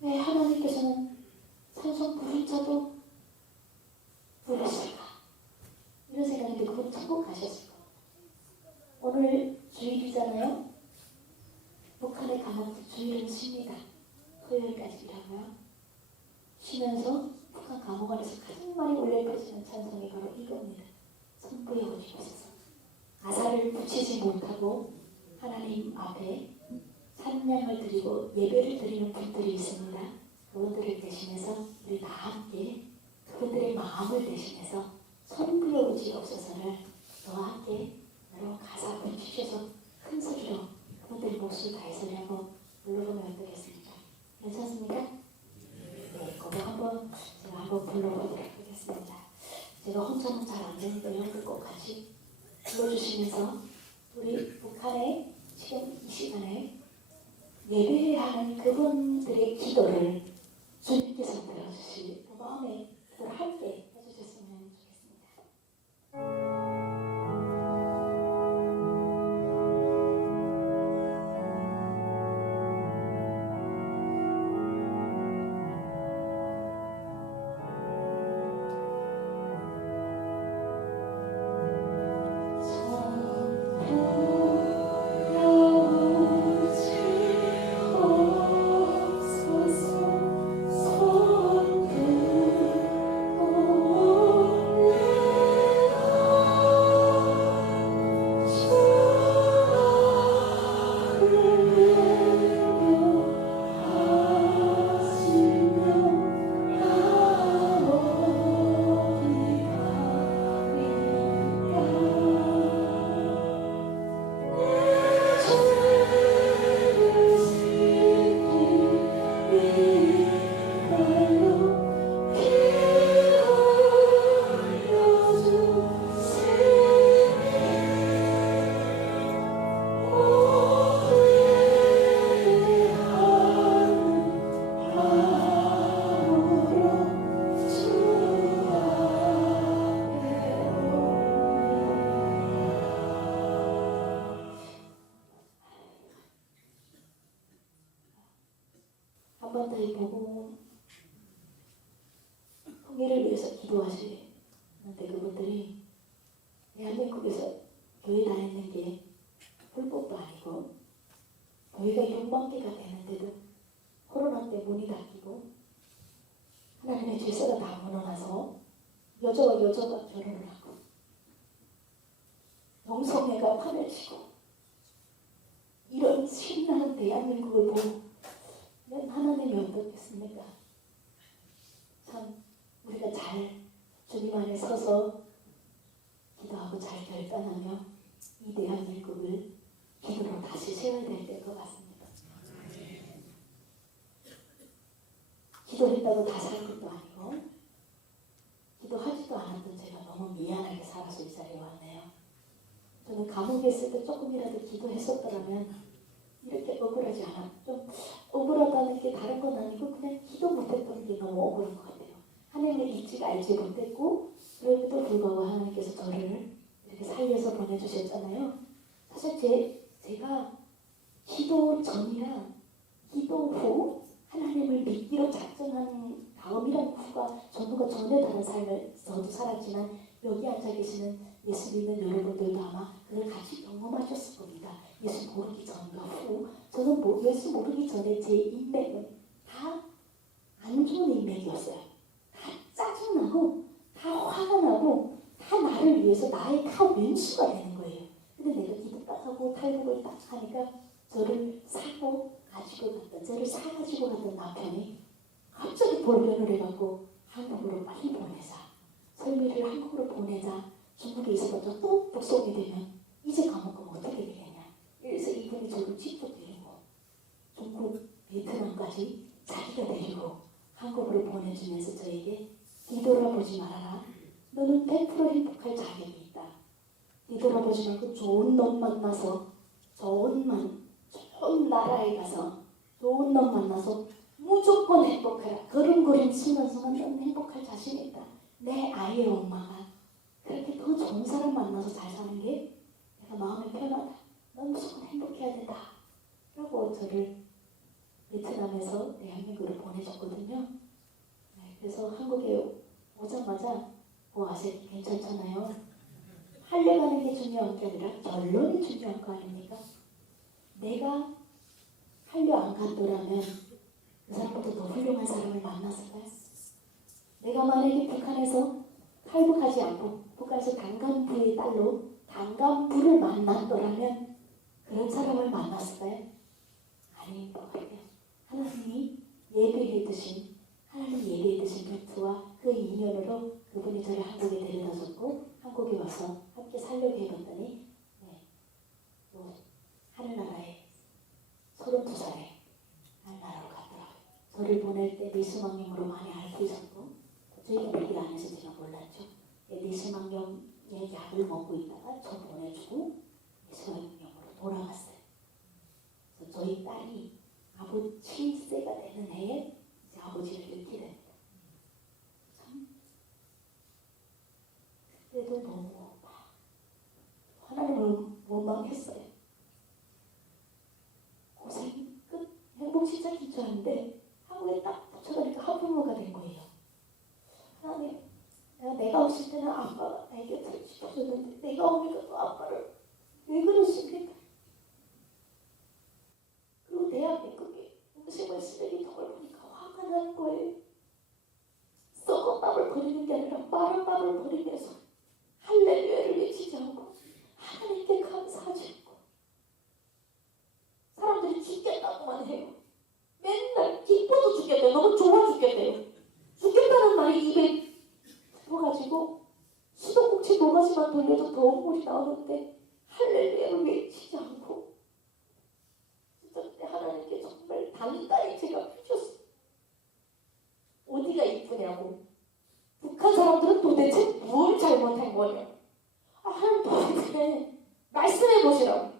왜 하나님께서는 찬송 부른 자도 불렀을까? 이런 생각인데 그분 천국 가셨을 거예요. 오늘 주일이잖아요. 북한의 감옥도 주일은 쉽니다. 토요일까지 일하고요. 쉬면서 북한 감옥 안에서 가장 많이 올려펴지는 찬송이 바로 이겁니다. 선부에 오시옵소서. 가사를 붙이지 못하고 하나님 앞에 찬양을 드리고 예배를 드리는 분들이 있습니다. 그분들을 대신해서 우리 다 함께 그분들의 마음을 대신해서 선부에 오시옵소서를 저와 함께 여러분 가사 붙이셔서 큰 소리로 그분들의 몫을 다해서 한번 불러보면 어떻겠습니까? 괜찮습니까? 네, 그거 제가 한번 불러보도록 하겠습니다. 제가 혼자는 잘 안 되니까 여러분들 꼭 같이 불러주시면서 우리 북한의 지금 이 시간에 예배하는 그분들의 기도를 주님께서 들어주실 그 마음에 기도를 함께 해주셨으면 좋겠습니다. 한 번 더 보고 통일을 위해서 기도하시는데 그분들이 대한민국에서 교회 다니는 게 불법도 아니고 교회가 6만 개가 되는데도 코로나 때 문이 닫히고 하나님의 질서가 다 무너져서 여자와 여자가 결혼을 하고 동성애가 판을 치고 이런 신나는 대한민국을 보고 하나님이 어떻겠습니까? 참 우리가 잘 주님 안에 서서 기도하고 잘 결단하며 이 대한민국을 기도로 다시 세워야 될 것 같습니다. 기도했다고 다 살 것도 아니고 기도하지도 않았던 제가 너무 미안하게 살아서 이 자리에 왔네요. 저는 감옥에 있을 때 조금이라도 기도했었더라면 이렇게 억울하지 않아. 좀 억울하다는 게 다른 건 아니고 그냥 기도 못했던 게 너무 억울한 것 같아요. 하나님의 일지를 알지 못했고 그럼에도 불구하고 하나님께서 저를 이렇게 살려서 보내주셨잖아요. 사실 제가 기도 전이랑 기도 후 하나님을 믿기로 작정한 다음이랑 후가 전후가 전에 다른 삶을 저도 살았지만 여기 앉아 계시는 예수 믿는 여러분들도 아마 그걸 같이 경험하셨을 겁니다. 예수 모르기 전과 후. 저는 예수 모르기 전에 제 인맥은 다 안 좋은 인맥이었어요. 다 짜증나고 다 화가 나고 다 나를 위해서 나의 다 왼수가 되는 거예요. 근데 내가 기도 딱 하고 탈북을 딱 하니까 저를 사고 가지고 갔던, 저를 사가지고 갔던 남편이 갑자기 bor변을 해갖고 한국으로 빨리 보내자. 설미를 한국으로 보내자. 중국에 있어가지고 또 북송이 되면 이제 감옥 가면 어떻게 되겠냐. 그래서 이분이 저를 직접 데리고 중국, 베트남까지 자기가 데리고 한국으로 보내주면서 저에게 뒤돌아보지 말아라. 너는 100% 행복할 자격이 있다. 뒤돌아보지 말고 좋은 놈 만나서 좋은 나라에 가서 좋은 놈 만나서 무조건 행복해라. 걸음걸음 순간순간 넌 행복할 자신이 있다. 내 아이의 엄마가 그렇게 더 좋은 사람 만나서 잘 사는 게 내가 마음이 편하다. 넌 무조건 행복해야 된다. 라고 저를 베트남에서 대한민국으로 보내줬거든요. 네, 그래서 한국에 오자마자 아세요? 괜찮잖아요. 하려가는 게 중요한 게 아니라 결론이 중요한 거 아닙니까? 내가 하려 안 갔더라면 그 사람보다 더 훌륭한 사람을 만났을까요? 내가 만약에 북한에서 탈북하지 않고 북한에서 단간부의 딸로 단간부를 만났더라면 그런 사람을 만났을까요? 아닌 것 같아요. 하나님이 예배해 두신 루트와 그 인연으로 그분이 저를 한국에 데려다줬고 한국에 와서 함께 살려고 해봤더니 또 하늘나라에 32살에 하늘나라로 갔더라고요. 저를 보낼 때 미스망령으로 많이 앓고 있었고 저희가 얘기 안 해서 제가 몰랐죠. 미스망령의 약을 먹고 있다가 저 보내주고 미스망령으로 돌아갔어요. 그래서 저희 딸이 아버지 7세가 되는 해에 이제 아버지를 잃게 됩니다. 참 그때도 너무 하나님을 원망했어요. 고생 끝, 행복 시작인 줄 알았는데 한국에 딱 붙여가니까 하부모가 된 거예요. 하나님, 내가 없을 때는 아빠가 내 곁을 지켜줬는데 내가 오니까 또 아빠를 왜 그러십니까? 그리고 내 앞에 그게 음식물 쓰레기통을 보니까 화가 나는 거예요. 썩은 밥을 버리는 게 아니라 마른 밥을 버리면서 할렐루야를 외치지 않고 하나님께 감사하지 않고 사람들이 죽겠다고만 해요. 맨날 기뻐도 죽겠대요. 너무 좋아 죽겠대요. 죽겠다는 말이 입에 들어가지고 수도꼭지 노가지만 돌려도 더운 물이 나오는데 할렐루야를 외치지 않고 진짜 그때 하나님께 정말 단단히 제가 펴줬어요. 어디가 이쁘냐고. 북한 사람들은 도대체 뭘 잘못한 거냐. 하나님 도대체 말씀해 보시라고.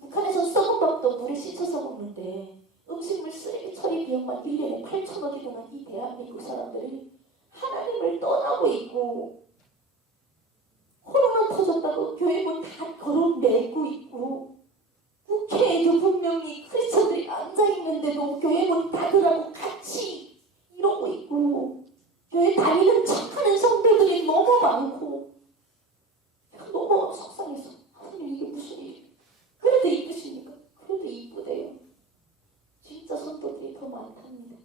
북한에서 썩은 밥도 물에 씻어서 먹는데 음식물 쓰레기 처리 비용만 1년에 8천억이 드는 이 대한민국 사람들이 하나님을 떠나고 있고 코로나 터졌다고 교회 문 다 걸어내고 있고 국회에도 분명히 크리스천들이 앉아있는데도 교회 문 닫으라고 같이 이러고 있고 교회 다니는 척하는 성도들이 너무 많고 너무 속상해서 하나님 이게 무슨 일이에요? 그래도 이쁘십니까? 그래도 이쁘대요. 진짜 성도들이 더 많답니다.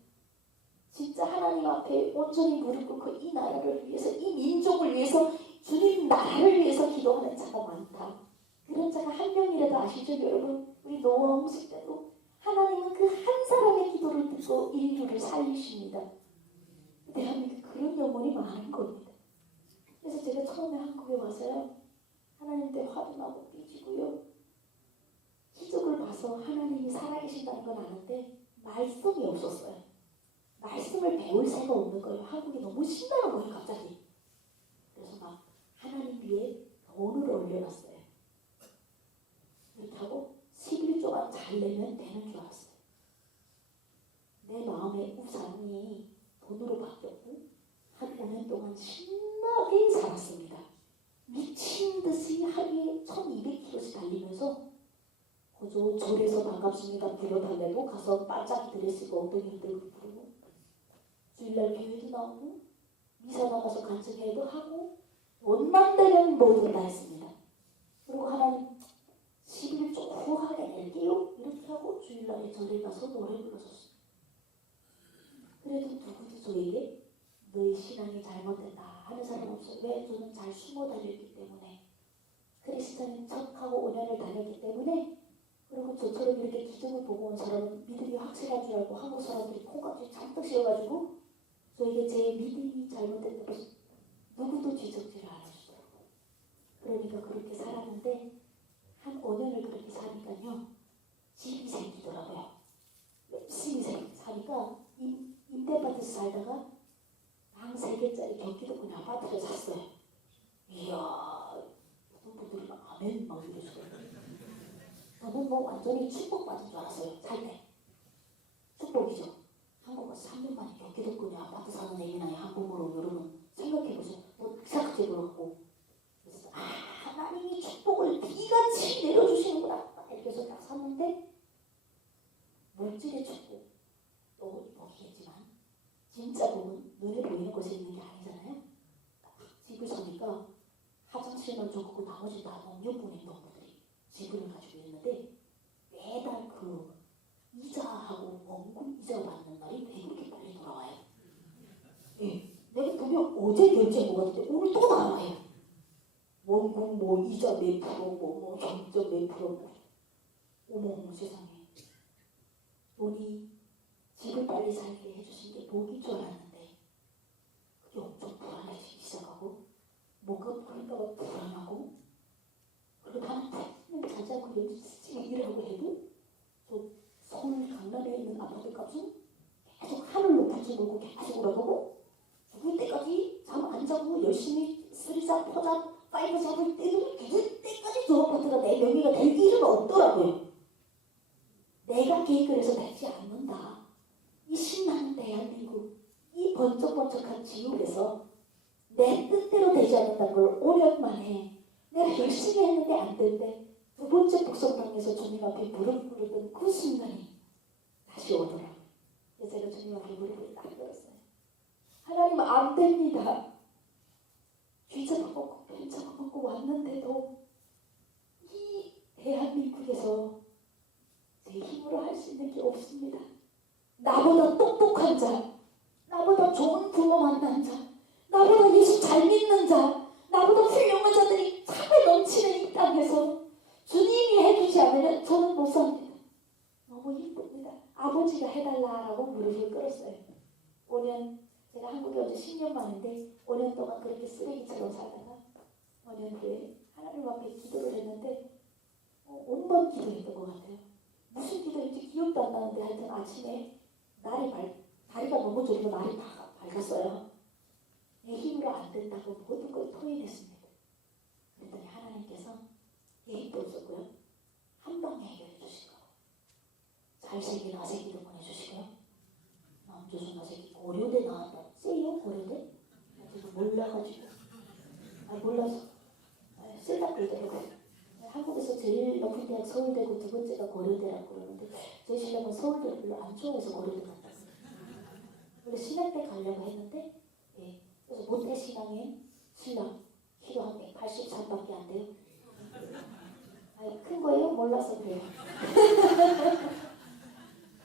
진짜 하나님 앞에 온전히 무릎 꿇고 이 나라를 위해서 이 민족을 위해서 주님 나라를 위해서 기도하는 자가 많다. 그런 자가 한 명이라도 아시죠 여러분? 우리 노아 홍수 때도 하나님은 그 한 사람의 기도를 듣고 인류를 살리십니다. 대한민국에 그런 영혼이 많은 겁니다. 그래서 제가 처음에 한국에 와서요 하나님께 화도 나고 삐지고요 기적을 봐서 하나님이 살아계신다는 건 아는데 말씀이 없었어요. 말씀을 배울 새가 없는 거예요. 한국이 너무 신나는 거예요, 갑자기. 그래서 막 하나님 위에 돈을 올려놨어요. 그렇다고 11조만 잘 내면 되는 줄 알았어요. 내 마음의 우상이 돈으로 바뀌었고 한 5년 동안 신나게 살았습니다. 미친 듯이 하루에 1200km씩 달리면서 그저 절에서 반갑습니다 불러달래고 가서 반짝 드레스고 엉덩이 흔들고 부르고 주일날 교회도 나오고 미사 나가서 간증회도 하고 원만되면 뭐든 다 했습니다. 그리고 하나님 11조 후하게 낼게요 이렇게 하고 주일날에 절에 가서 노래 불러줬어요. 그래도 누구도 저에게 너의 신앙이 잘못됐다 하는 사람 없어요. 왜? 저는 잘 숨어 다녔기 때문에 크리스찬인 척하고 5년을 다녔기 때문에. 그리고 저처럼 이렇게 기적을 보고 온 사람은 믿음이 확실한 줄 알고 한국 사람들이 콩깍지 잔뜩 씌워가지고 저에게 제 믿음이 잘못됐다고 누구도 지적질을 안 해주더라고요. 그러니까 그렇게 살았는데 한 5년을 그렇게 사니까요 집이 생기더라고요. 열심히 사니까 임대아파트에서 살다가 방 3개짜리 경기도권 아파트를 샀어요. 이야 어떤 분들이 막 아멘 막 이러시더라고요. 저는 뭐 완전히 축복받은 줄 알았어요. 살 때. 축복이죠. 한국 와서 3년 만에 경기도권에 아파트 사는 애기 나이 한국으로 여러분 생각해보세요. 뭐 생각해보라고 하고 그래서 하나님이 축복을 비같이 내려주시는구나 이렇게 해서 딱 샀는데 물질의 축복 또 복이겠지만 진짜 복은 눈에 보이는 곳에 있는 게 아니잖아요. 집을 사니까 화장실만 좋고 나머지 다 농협분인 농부들이 지분을 가지고 있는데 매달 그 이자하고 원금 이자 받는 날이 왜 그렇게 빨리 돌아와요? 예, 내가 분명 어제 결제한 것 같은데 오늘 또 나와요. 원금 뭐 이자 몇 프로 뭐 경점 몇 프로 뭐 어머 세상에 돈이 집을 빨리 살게 해주신 게 복인 줄 알았는데 그게 엄청 불안해지기 시작하고 뭔가 그럴까봐 불안하고 그리고 나는 분명히 자지 않고 열심히 일하고 해도 저 서울 강남에 있는 아파트 값은 계속 하늘로 붙여놓고 계속 올라가고 죽을 때까지 잠 안 자고 열심히 쓰리잡, 포잡, 파이브 잡을 때도 죽을 때까지 저 아파트가 내 명의가 될 일은 없더라고요. 내가 계획을 해서 되지 않는다. 이 신나는 대한민국, 이 번쩍번쩍한 지옥에서 내 뜻대로 되지 않는다는 걸 5년 만에 내가 열심히 했는데 안 될 때 두 번째 북성당에서 주님 앞에 무릎 꿇었던 그 순간이 다시 오더라고요. 그래서 제가 주님 앞에 무릎을 딱 꿇었어요. 하나님 안 됩니다. 쥐 잡아먹고 뱀 잡아먹고 왔는데도 이 대한민국에서 제 힘으로 할 수 있는 게 없습니다. 나보다 똑똑한 자, 나보다 좋은 부모 만난 자, 나보다 예수 잘 믿는 자, 나보다 훌륭한 자들이 차고 넘치는 이 땅에서 주님이 해주지 않으면 저는 못 삽니다. 너무 힘듭니다. 아버지가 해달라라고 무릎을 꿇었어요. 5년, 제가 한국에 온 지 10년 만인데 5년 동안 그렇게 쓰레기처럼 살다가 5년 후에 하나님 앞에 기도를 했는데 온번 기도했던 것 같아요. 무슨 기도인지 기억도 안 나는데 하여튼 아침에 다리가 너무 저리고 날이 밝았어요. 내 힘으로 안 된다고 모든 걸 토해냈습니다. 그랬더니 하나님께서 계획도 없었고요. 한 방에 해결해 주신 거예요. 잘생긴 아새끼도 보내주시고요. 남조선 아새끼 고려대 나왔다. 세요 고려대? 제가 몰라가지고 몰라서 쓸다 그러더라고요. 한국에서 제일 높은 대학 서울대고 두 번째가 고려대라고 그러는데 저희 신랑은 서울대를 별로 안 좋아해서 고려대 갔다. 원래 신학대 가려고 했는데 그래서 모태신앙에 신랑 키도 한 183밖에 안 돼요. 아니 큰 거예요? 몰라서 그래요.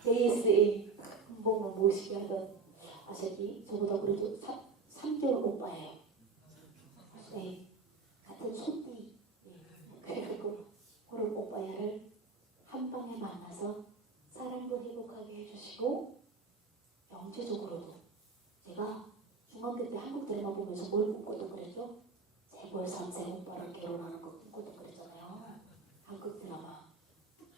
JSA 한복만 모시게 하던 아저씨 저보다 그래도 3개월 오빠예요. 네, 같은 손띠. 그리고 그런 오빠야를 한 방에 만나서 사랑도 행복하게 해주시고 경제적으로도 제가 중학교 때 한국 드라마 보면서 뭘 꿈꿨던 그랬죠? 재벌 3세 오빠를 결혼하는 거 꿈꿨던 그랬잖아요. 한국 드라마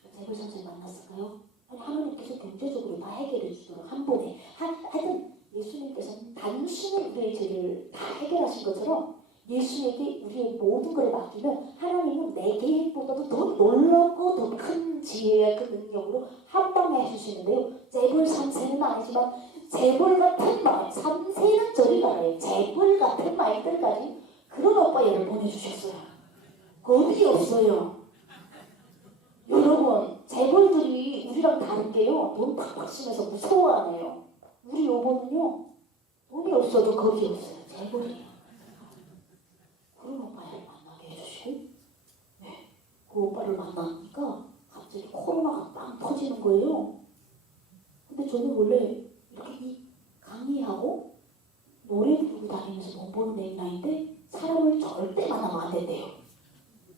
재벌 3세 만났을까요? 아니 하나님께서 경제적으로 다 해결해 주도록 한 번에 하여튼 예수님께서는 단순히 우리의 죄를 다 해결하신 것처럼 예수에게 우리의 모든 것을 맡기면 하나님은 내 계획보다도 더 놀랍고 더 큰 지혜와 그 능력으로 한 방에 해주시는데요. 재벌 3세는 아니지만 재벌 같은 마음, 3세는 저리 가라요. 재벌 같은 마음들 가진 그런 오빠 얘를 보내주셨어요. 겁이 없어요. 여러분, 재벌들이 우리랑 다른 게요. 돈 팍팍 쓰면서 무서워하네요. 우리 요번은요. 돈이 없어도 겁이 없어요. 재벌이에요. 그런 오빠를 만나게 해주시고, 네, 그 오빠를 만나니까 갑자기 코로나가 빵 터지는 거예요. 근데 저는 원래 이렇게 이 강의하고 노래 부르고 다니면서 못 보는 맥락인데 사람을 절대 만나면 안 된대요.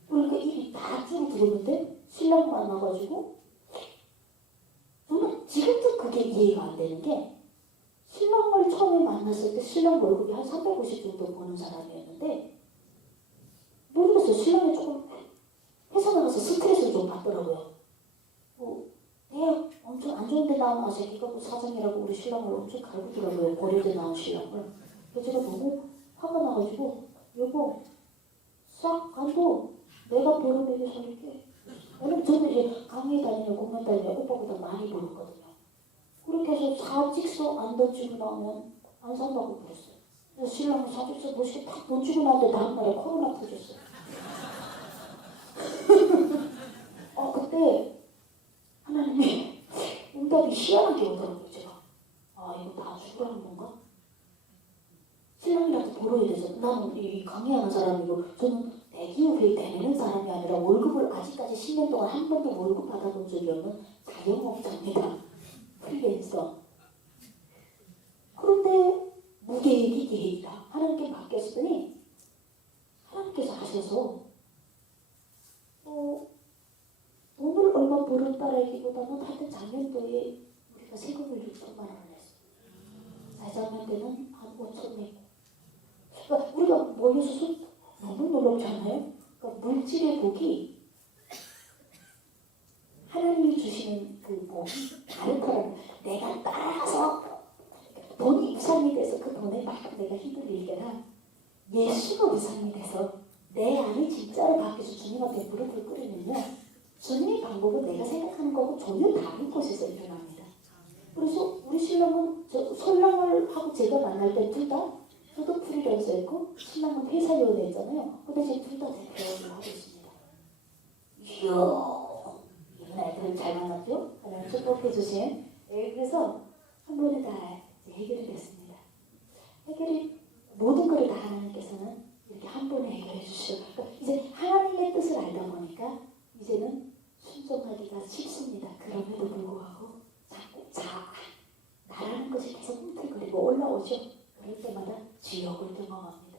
그러니까 입이 다 줄어들었는데 신랑 만나가지고 저는 지금도 그게 이해가 안 되는 게 신랑을 처음에 만났을 때 신랑 월급이 한 350 정도 버는 사람이었는데 모르겠어요. 신랑이 조금 회사 나가서 스트레스를 좀 받더라고요. 뭐 대학 엄청 안 좋은 데 나온 새끼가 뭐 사장이라고 우리 신랑을 엄청 갈구더라고요. 고려대 나온 신랑을. 그래서 제가 너무 화가 나가지고 여보 싹 가도 내가 벌어내게 살게. 왜냐면 저는 이제 강의 다니며 공연 다니며 오빠보다 많이 벌었거든요. 그렇게 해서 사직서 안 던지고 나면 안 산다고 그랬어요. 그래서 신랑은 사직서 멋있게 탁 던지고 나는데 다음날에 코로나 터졌어요. 그때 하나님이 응답이 희한하게 오더라고요. 제가 이거 다 죽으라는 건가? 신랑이라도 벌어야 되죠. 나는 이 강의하는 사람이고 저는 대기업에 대내는 사람이 아니라 월급을 아직까지 10년 동안 한 번도 월급 받아본 적이 없는 자영업자입니다. 프리랜서. 그런데 무계획이 계획이다. 하나님께 맡겼으니 하나님께서 하셔서 돈을 얼마 벌었다라기보다는 하여튼 작년도에 우리가 세금을 6천만 원을 냈어요. 재작년 때는 한 5천 내고. 그러니까 우리가 모여서 너무 놀랍지 않아요? 그러니까 물질의 복이 하나님이 주시는 그 복이 다르더라고요. 내가 따라서 돈이 우상이 돼서 그 돈에 막 내가 힘들일 때랑 예수가 우상이 돼서 내 안에 진짜로 밖에서 주님한테 무릎을 꿇으면요. 주님의 방법은 내가 생각하는 거하고 전혀 다른 곳에서 일어납니다. 그래서 우리 신랑은 설랑을 하고 제가 만날 때 둘 다 저도 프리랜서였고 신랑은 회사 요원했잖아요. 근데 지금 둘 다 대표를 하고 있습니다. 이야, 이런 아이들을 잘 만났죠? 하나님 축복해 주신. 그래서 한 번에 다 해결이 됐습니다. 해결이 모든 것을 다 하나님께서는 이렇게 한 번에 해결해 주시죠. 그러니까 이제 하나님의 뜻을 알다 보니까 이제는 순종하기가 쉽습니다. 그럼에도 불구하고 자꾸 나라는 것이 계속 꿈틀거리고 올라오죠. 그럴 때마다 지옥을 경험합니다.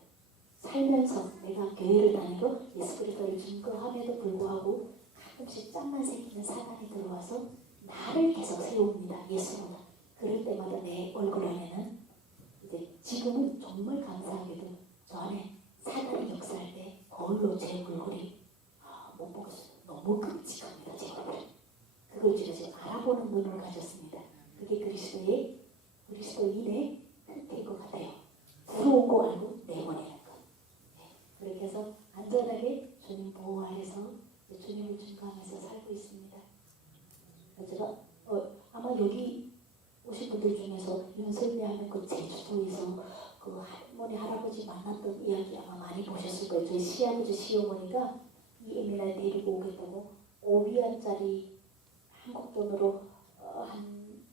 살면서 내가 교회를 다니고 예수 그리스도를 증거함에도 불구하고 가끔씩 짱만 생기는 사단이 들어와서 나를 계속 세웁니다. 예수보다. 그럴 때마다 내 얼굴 안에는 이제 지금은 정말 감사하게도 저 안에 사단이 역사할 때 거울로 제 얼굴이 못 보겠어요. 너무 끔찍합니다. 제 얼굴이. 그걸 제가 지금 알아보는 눈을 가졌습니다. 그게 그리스도인의 뜻인 것 같아요. 부러운 거 알고 내보내는 것. 네. 그렇게 해서 안전하게 주님 보호 아래서 주님을 증거하면서 살고 있습니다. 제가 아마 여기 오신 분들 중에서 윤설미하는 그 제주도에서 그 할머니 할아버지 만났던 이야기 아마 많이 보셨을 거예요. 저희 시아버지 시어머니가 이 에밀라에 데리고 오겠다고 5위안짜리 한국 돈으로 한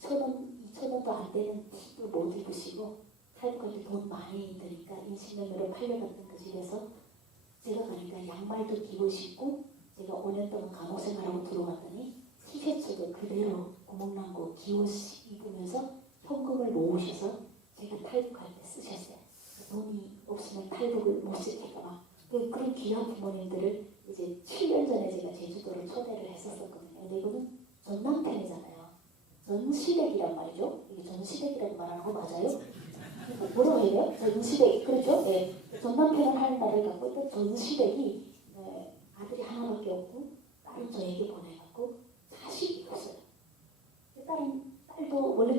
2,000원도 안 되는 팁을 못 입으시고 탈북할 때 돈 많이 드니까 임신면으로 팔려갔던 그 집에서 제가 가니까 양말도 끼고 신고 제가 5년 동안 감옥 생활하고 들어갔더니 티셔츠도 그대로 구멍난 거 기워 입으면서 현금을 모으셔서 제가 탈북할 때 쓰셨어요. 돈이 없으면 탈북을 못 시킬까 봐. 그런 귀한 부모님들을 이제 7년 전에 제가 제주도로 초대를 했었거든요. 근데 이거는 전남편이잖아요. 전시댁이란 말이죠. 이게 전시댁이라고 말하는 거 맞아요? 뭐라고 해요? 전시댁, 그렇죠? 네. 전남편은 할 말을 갖고 있던 전시댁이 아들이 하나밖에 없고 딸은 저에게 보내갖고 자식이 없어요. 딸은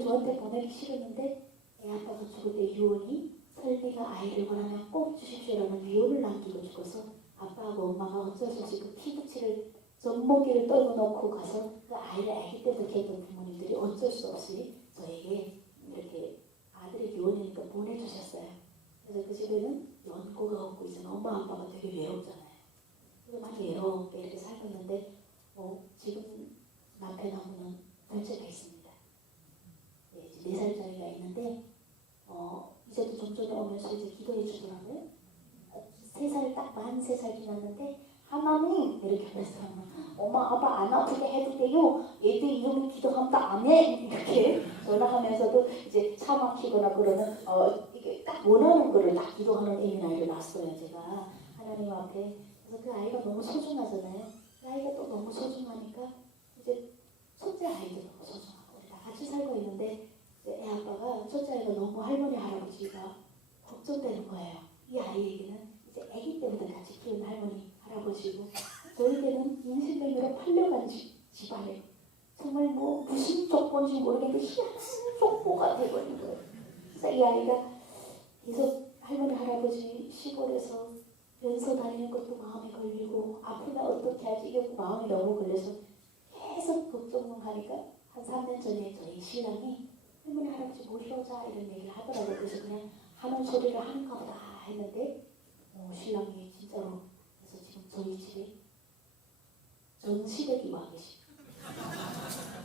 아이를 저한테 보내기 싫었는데 애 아빠가 죽을 때 유언이 설미가 아이를 원하면 꼭 주십시오라는 유언을 남기고 죽어서 아빠하고 엄마가 어쩔 수 없이 그 피부치를 젖먹이를 떨고 놓고 가서 그 아이를 아기 때부터 키웠던 부모님들이 어쩔 수 없이 저에게 이렇게 아들의 유언이니까 보내주셨어요. 그래서 그 집에는 연고가 없고 이제 엄마 아빠가 되게 외롭잖아요. 그래서 많이 외롭게 이렇게 살고 있는데 지금 남편하고는 둘째가 있습니다. 네, 이제 4살짜리가 있는데 이제도 좀 전에 오면서 이제 기도해 주더라고요. 3살 딱 만 3살 지났는데 하나님 이렇게 하면서 엄마 아빠 안 아프게 해도 돼요. 애들 이름을 기도하면 안 해. 이렇게 전화하면서도 이제 차 막히거나 그러면 이게 딱 원하는 거를 딱 기도하는 애인 아이를 낳았어요. 제가 하나님 앞에. 그래서 그 아이가 너무 소중하잖아요. 그 아이가 또 너무 소중하니까 이제 첫째 아이도 너무 소중하고 우리 다 같이 살고 있는데 애 아빠가 첫째 아이가 너무 할머니 할아버지가 걱정되는 거예요. 이 아이에게는 이제 아기 때부터 같이 키운 할머니 할아버지고 저희들은 인신매매로 팔려간 집안이에요. 정말 무슨 족보인지 모르겠는데 희한한 족보가 되버린 거예요. 그래서 이 아이가 계속 할머니 할아버지 시골에서 연서 다니는 것도 마음에 걸리고 아프면 어떻게 하지 이게 마음이 너무 걸려서 계속 걱정하니까 한 3년 전에 저희 신랑이 할머니 할아버지 모시러 오자 이런 얘기를 하더라고요. 그래서 그냥 하는 소리를 하는가 보다 했는데 신랑이 진짜로 그래서 지금 저희 집에 전시댁이 와 계십니다.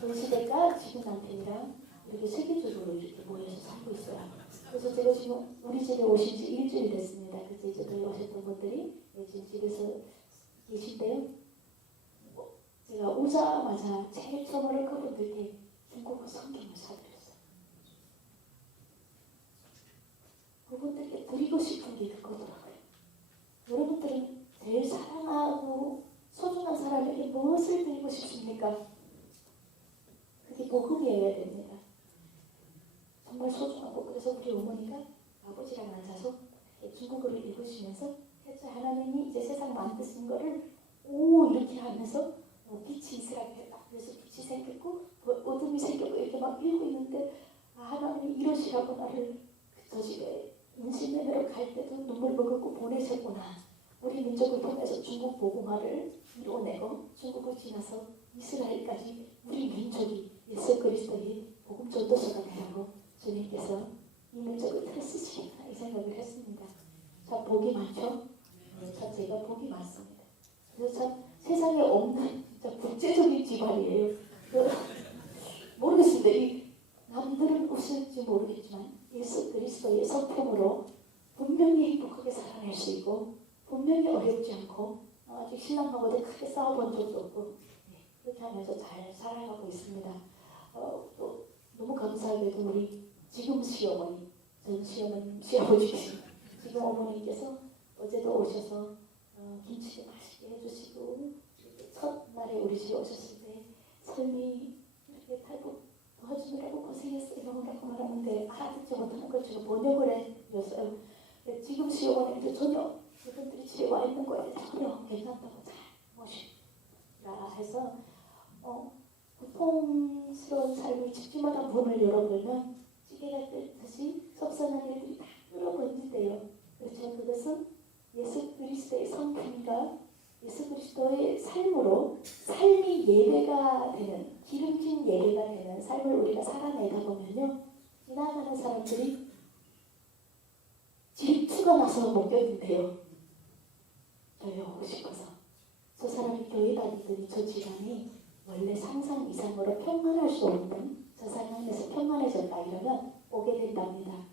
전시댁과 지금 남편이랑 이렇게 세계적으로 이렇게 모여서 살고 있어요. 그래서 제가 지금 우리 집에 오신 지 일주일 됐습니다. 그때 이제 저희 오셨던 분들이 지금 집에서 계신데요. 제가 오자마자 제일 처음으로 그분들께 중국어 성경을 사드렸어요. 그분들께 드리고 싶은 게 그거더라고요. 여러분들은 제일 사랑하고 소중한 사람에게 무엇을 드리고 싶습니까? 그게 복음이어야 됩니다. 정말 소중하고 그래서 우리 어머니가 아버지랑 앉아서 중국어를 읽으시면서 대체 하나님이 이제 세상 만드신 거를 이렇게 하면서 빛이 있으라고 딱 그래서 빛이 생겼고 어둠이 생겼고 이렇게 막 읽고 있는데 하나님이 이러시라고 나를 저 집에 인신매매로 갈 때도 눈물 먹었고 보내셨구나. 우리 민족을 통해서 중국 복음화를 이뤄내고 중국을 지나서 이스라엘까지 우리 민족이 예수 그리스도의 복음 전도서가 되라고 주님께서 이 민족을 틀으시겠다 이 생각을 했습니다. 참 복이 많죠? 네, 참 제가 복이 많습니다. 그래서 참 세상에 없는 진짜 국제적인 집안이에요. 모르겠습니다. 이 남들은 웃을지 모르겠지만 예수 그리스도의 성품으로 분명히 행복하게 살아낼 수 있고 분명히 어렵지 않고 아직 신랑하고도 크게 싸워본 적도 없고 그렇게 하면서 잘 살아가고 있습니다. 또 너무 감사하게도 우리 지금 시어머니, 전 시어머님, 시아버지 지금 어머니께서 어제도 오셔서 김치도 맛있게 해주시고 첫날에 우리 집에 오셨을 때 설미 이렇게 탈북 도와주느라고 고생했어 이러고 말하는데 알아듣지 못하는 걸 제가 번역을 해줬어요. 지금 시어머님도 전혀 그분들이 집에 와 있는 거에 전혀 괜찮다고 잘 모시라 해서 고통스러운 삶을 집집마다 문을 열어보면 찌개가 끓듯이 속상한 일들이 다 끌어번진대요. 그렇죠. 그것은 예수 그리스도의 성품과 예수 그리스도의 삶으로 삶이 예배가 되는 기름진 예배가 되는 삶을 우리가 살아내다 보면요. 지나가는 사람들이 질투가 나서 못 견딘대요. 교회 오고 싶어서. 저 사람이 교회 다니더니 저 집안이 원래 상상 이상으로 평안할 수 없는 저 상황에서 평안해졌다 이러면 오게 된답니다.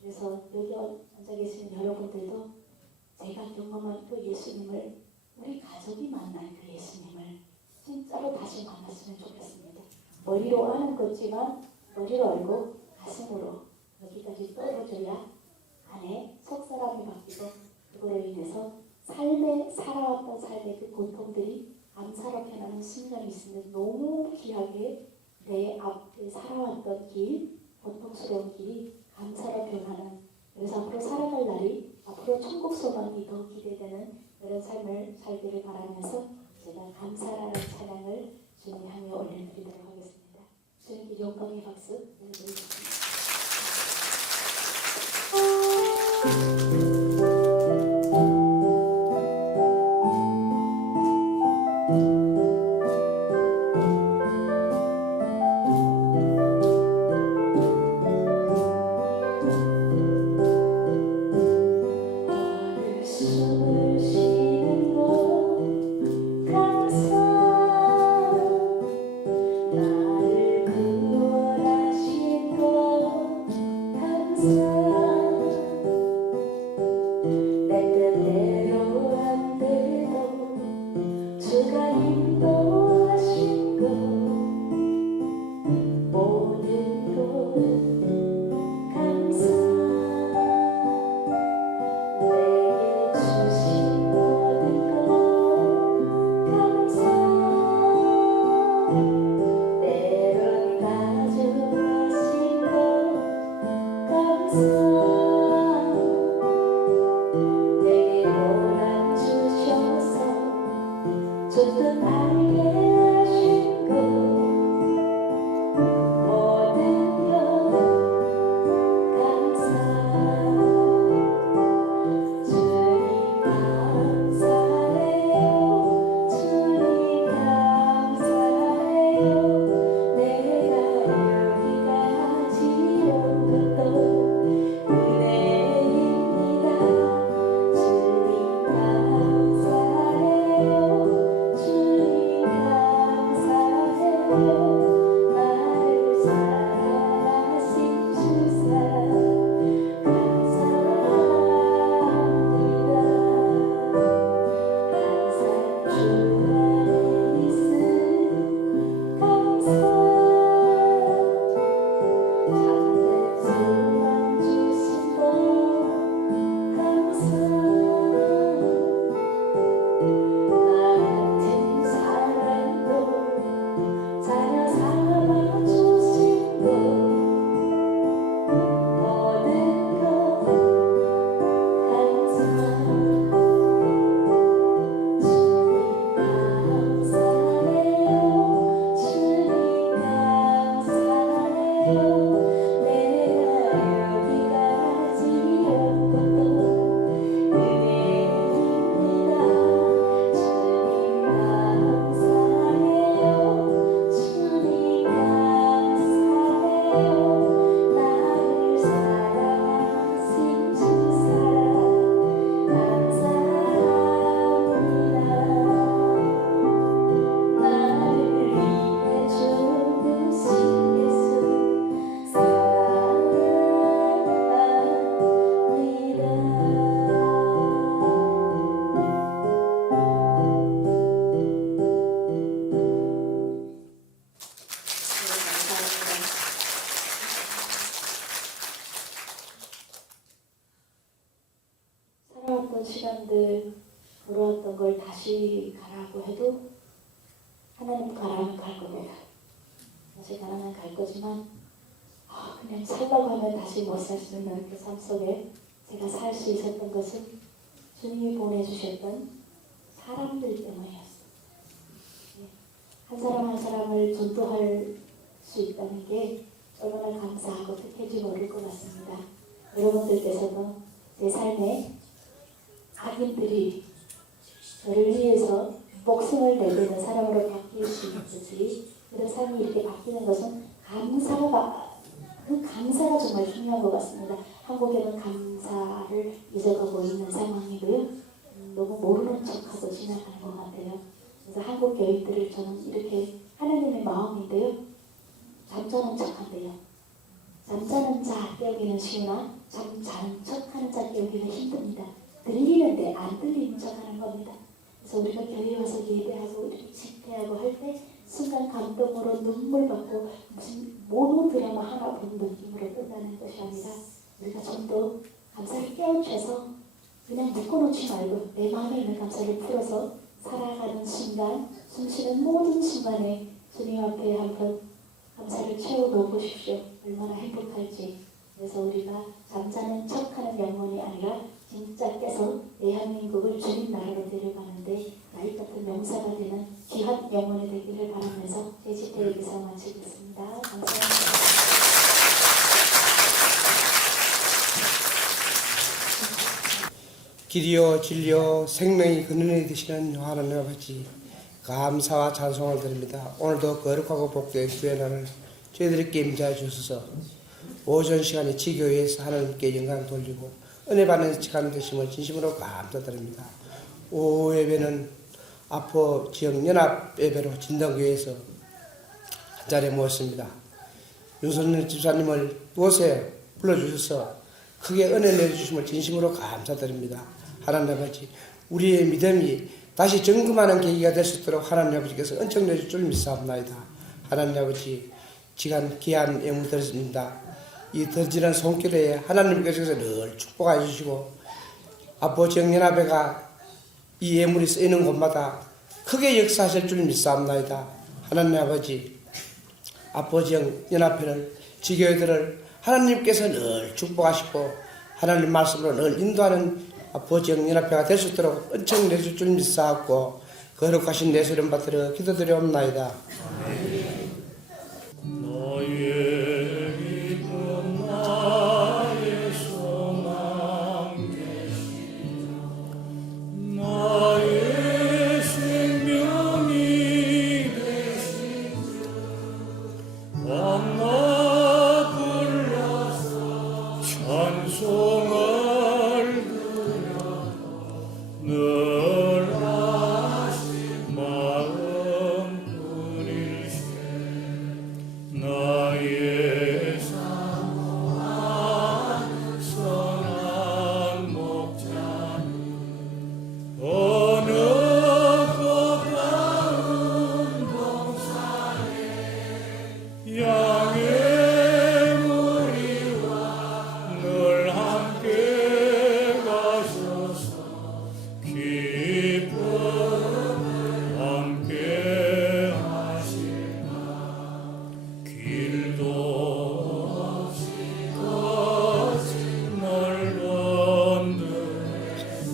그래서 여기 앉아 계시는 여러분들도 제가 경험한 그 예수님을 우리 가족이 만난 그 예수님을 진짜로 다시 만났으면 좋겠습니다. 머리로 아는 거지만 머리로 알고 가슴으로 여기까지 떨어져야 안에 속사람이 바뀌고 그거로 인해서 살아왔던 삶의 그 고통들이 감사로 변하는 순간이 있으면 너무 귀하게 내 앞에 살아왔던 길, 고통스러운 길이 감사로 변하는 그래서 앞으로 살아갈 날이 앞으로 천국 소망이 더 기대되는 그런 삶을 살기를 바라면서 제가 감사라는 찬양을 주님 향해 올려드리도록 하겠습니다. 주님께 우리 영광의 박수 보내드리겠습니다. 숨을 쉬는 것 감사 나를 구원하신 것 감사 내 뜻대로 안 돼도 주가 인도하신 것 모든 것 감사 내게 주신 모든 것 감사 때론 가져가신 것 감사 내게 보람 주셔서 좋든 알게 하신 것 모든 것 감사 주님 감사해요 주님 감사해요 내가 여기까지 온 것도 은혜입니다 주님 감사해요 주님 감사해요 나를 사랑하신 주 사랑 감사합니다. 항상 주 안에 있음 감사 참된 소망 주신 것 감사 나 같은 사람도 자녀 삼아 주신 것 모든 것 감사 주님 감사해요 주님 감사해요 내가 여기까지 온 것도 은혜입니다 주님 감사해요 주님 감사해요 나를 사랑하신 주 사랑 감사합니다 나를 위해 죽으신 예수 사랑합니다. 살아왔던 시간들, 돌아왔던 걸 다시 가라고 해도 하나님 가라면 갈 겁니다. 다시 가라면 갈 거지만 그냥 살라고 하면 다시 못 살 수 있는 그 삶 속에 제가 살 수 있었던 것은 주님이 보내주셨던 사람들 때문이었어요. 한 사람 한 사람을 전도할 수 있다는 게 얼마나 감사하고 뜻할지 모를 것 같습니다. 여러분들께서도 제 삶에 악인들이 저를 위해서 목숨을 내리는 사람으로 바뀔 수 있듯이 그런 삶이 이렇게 바뀌는 것은 그 감사가 정말 중요한 것 같습니다. 한국에는 감사를 잊어가고 있는 상황이고요. 너무 모르는 척하고 지나가는 것 같아요. 그래서 한국 교인들을 저는 이렇게 하나님의 마음인데요. 잠자는 척한대요. 잠자는 자 깨우기는 쉬우나 잠자는 척하는 자 깨우기는 힘듭니다. 들리는데 안 들리는 척하는 겁니다. 그래서 우리가 교회 와서 예배하고 이렇게 집회하고 할 때 순간 감동으로 눈물 받고 무슨 모노 드라마 하나 본 느낌으로 끝나는 것이 아니라 우리가 좀 더 감사를 깨우쳐서 그냥 묶어놓지 말고 내 마음에 있는 감사를 풀어서 살아가는 순간, 숨쉬는 모든 순간에 주님 앞에 한번 감사를 채워놓고 보십시오. 얼마나 행복할지. 그래서 우리가 잠자는 척하는 영혼이 아니라 진짜 깨서 대한민국을 주님 나라로 데려가는데 나이 같은 명사가 되는 귀한 영혼이 되기를 바라면서 제 집회 여기서 마치겠습니다. 감사합니다. 길이요 진리요 생명이 근원이 되시는 하나님 아버지, 감사와 찬송을 드립니다. 오늘도 거룩하고 복된 주의 날을 저희들에게 임자해 주셔서 오전 시간에 지교회에서 하나님께 영광 돌리고 은혜 받는 시간 되심을 진심으로 감사드립니다. 오후 예배는 아포 지역 연합 예배로 진동교회에서 한 자리에 모였습니다. 윤선일 집사님을 무엇에 불러주셔서 크게 은혜 내려주심을 진심으로 감사드립니다. 하나님 아버지, 우리의 믿음이 다시 점검하는 계기가 될 수 있도록 하나님 아버지께서 은총 내줄 줄 믿사옵나이다. 하나님 아버지, 지간 귀한 예물 드렸습니다. 이 던지는 손길에 하나님께서 늘 축복해 주시고 아버지 영연합회가 이 예물이 쓰이는 곳마다 크게 역사하실 줄 믿사옵나이다. 하나님 아버지, 아버지 영연합회를 지교회들을 하나님께서 늘 축복하시고 하나님 말씀으로 늘 인도하는 아버지 영연합회가 될 수 있도록 은총 내줄 줄 믿사옵고 거룩하신 내수련 받들어 기도드리옵나이다. 너의 기쁨 나의 소망 되시며 나의 생명이 되시며 왕나 불러서 찬송을 드려 늘 하신 마음뿐일세 나의 사모한 선한 목자는 어느 꽃다운 동산에 양의 무리와 늘 함께 가셔서 기쁨을 함께 하시나 길도 없이 거친 넓은 들에서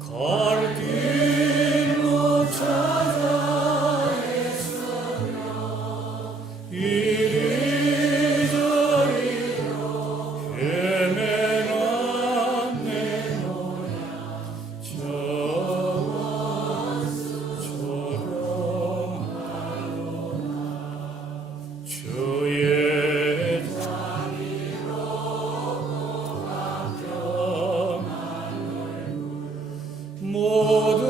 갈 길 못 찾아 애쓰며 이리저리로 헤매는 내 노야 저와 조롱하노라 주의 자비로 감정하늘 모든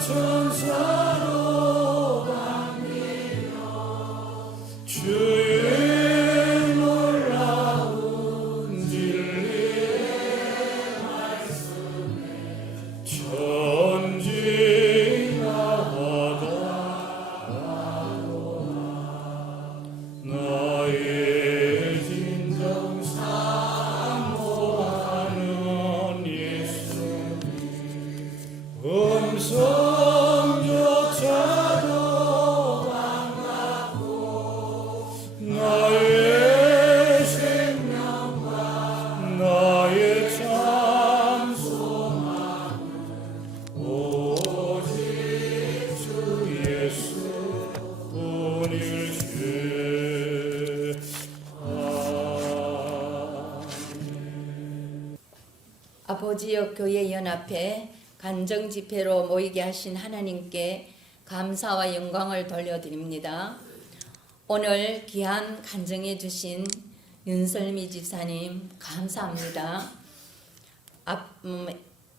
천사로 반기며 주의 놀라운 진리의 말씀에 전진하도다 나의 진정 사모하는 예수님 음성조차도 반갑고 나의 생명과 나의 참 소망은 오직 주 예수뿐일세. 아버지여 교회 연합회 간정 집회로 모이게 하신 하나님께 감사와 영광을 돌려드립니다. 오늘 귀한 간정해 주신 윤설미 집사님 감사합니다.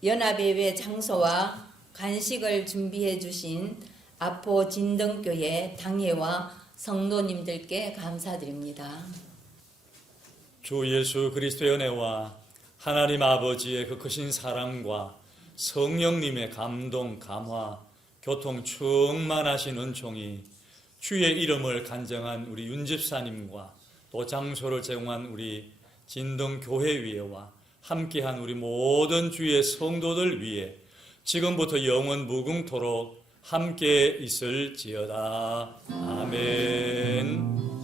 연합예배 장소와 간식을 준비해 주신 아포 진등교회 당회와 성도님들께 감사드립니다. 주 예수 그리스도의 은혜와 하나님 아버지의 그 크신 사랑과 성령님의 감동, 감화, 교통 충만하신 은총이 주의 이름을 간정한 우리 윤 집사님과 또 장소를 제공한 우리 진등교회위와 함께한 우리 모든 주의 성도들 위해 지금부터 영원 무궁토록 함께 있을지어다. 아멘.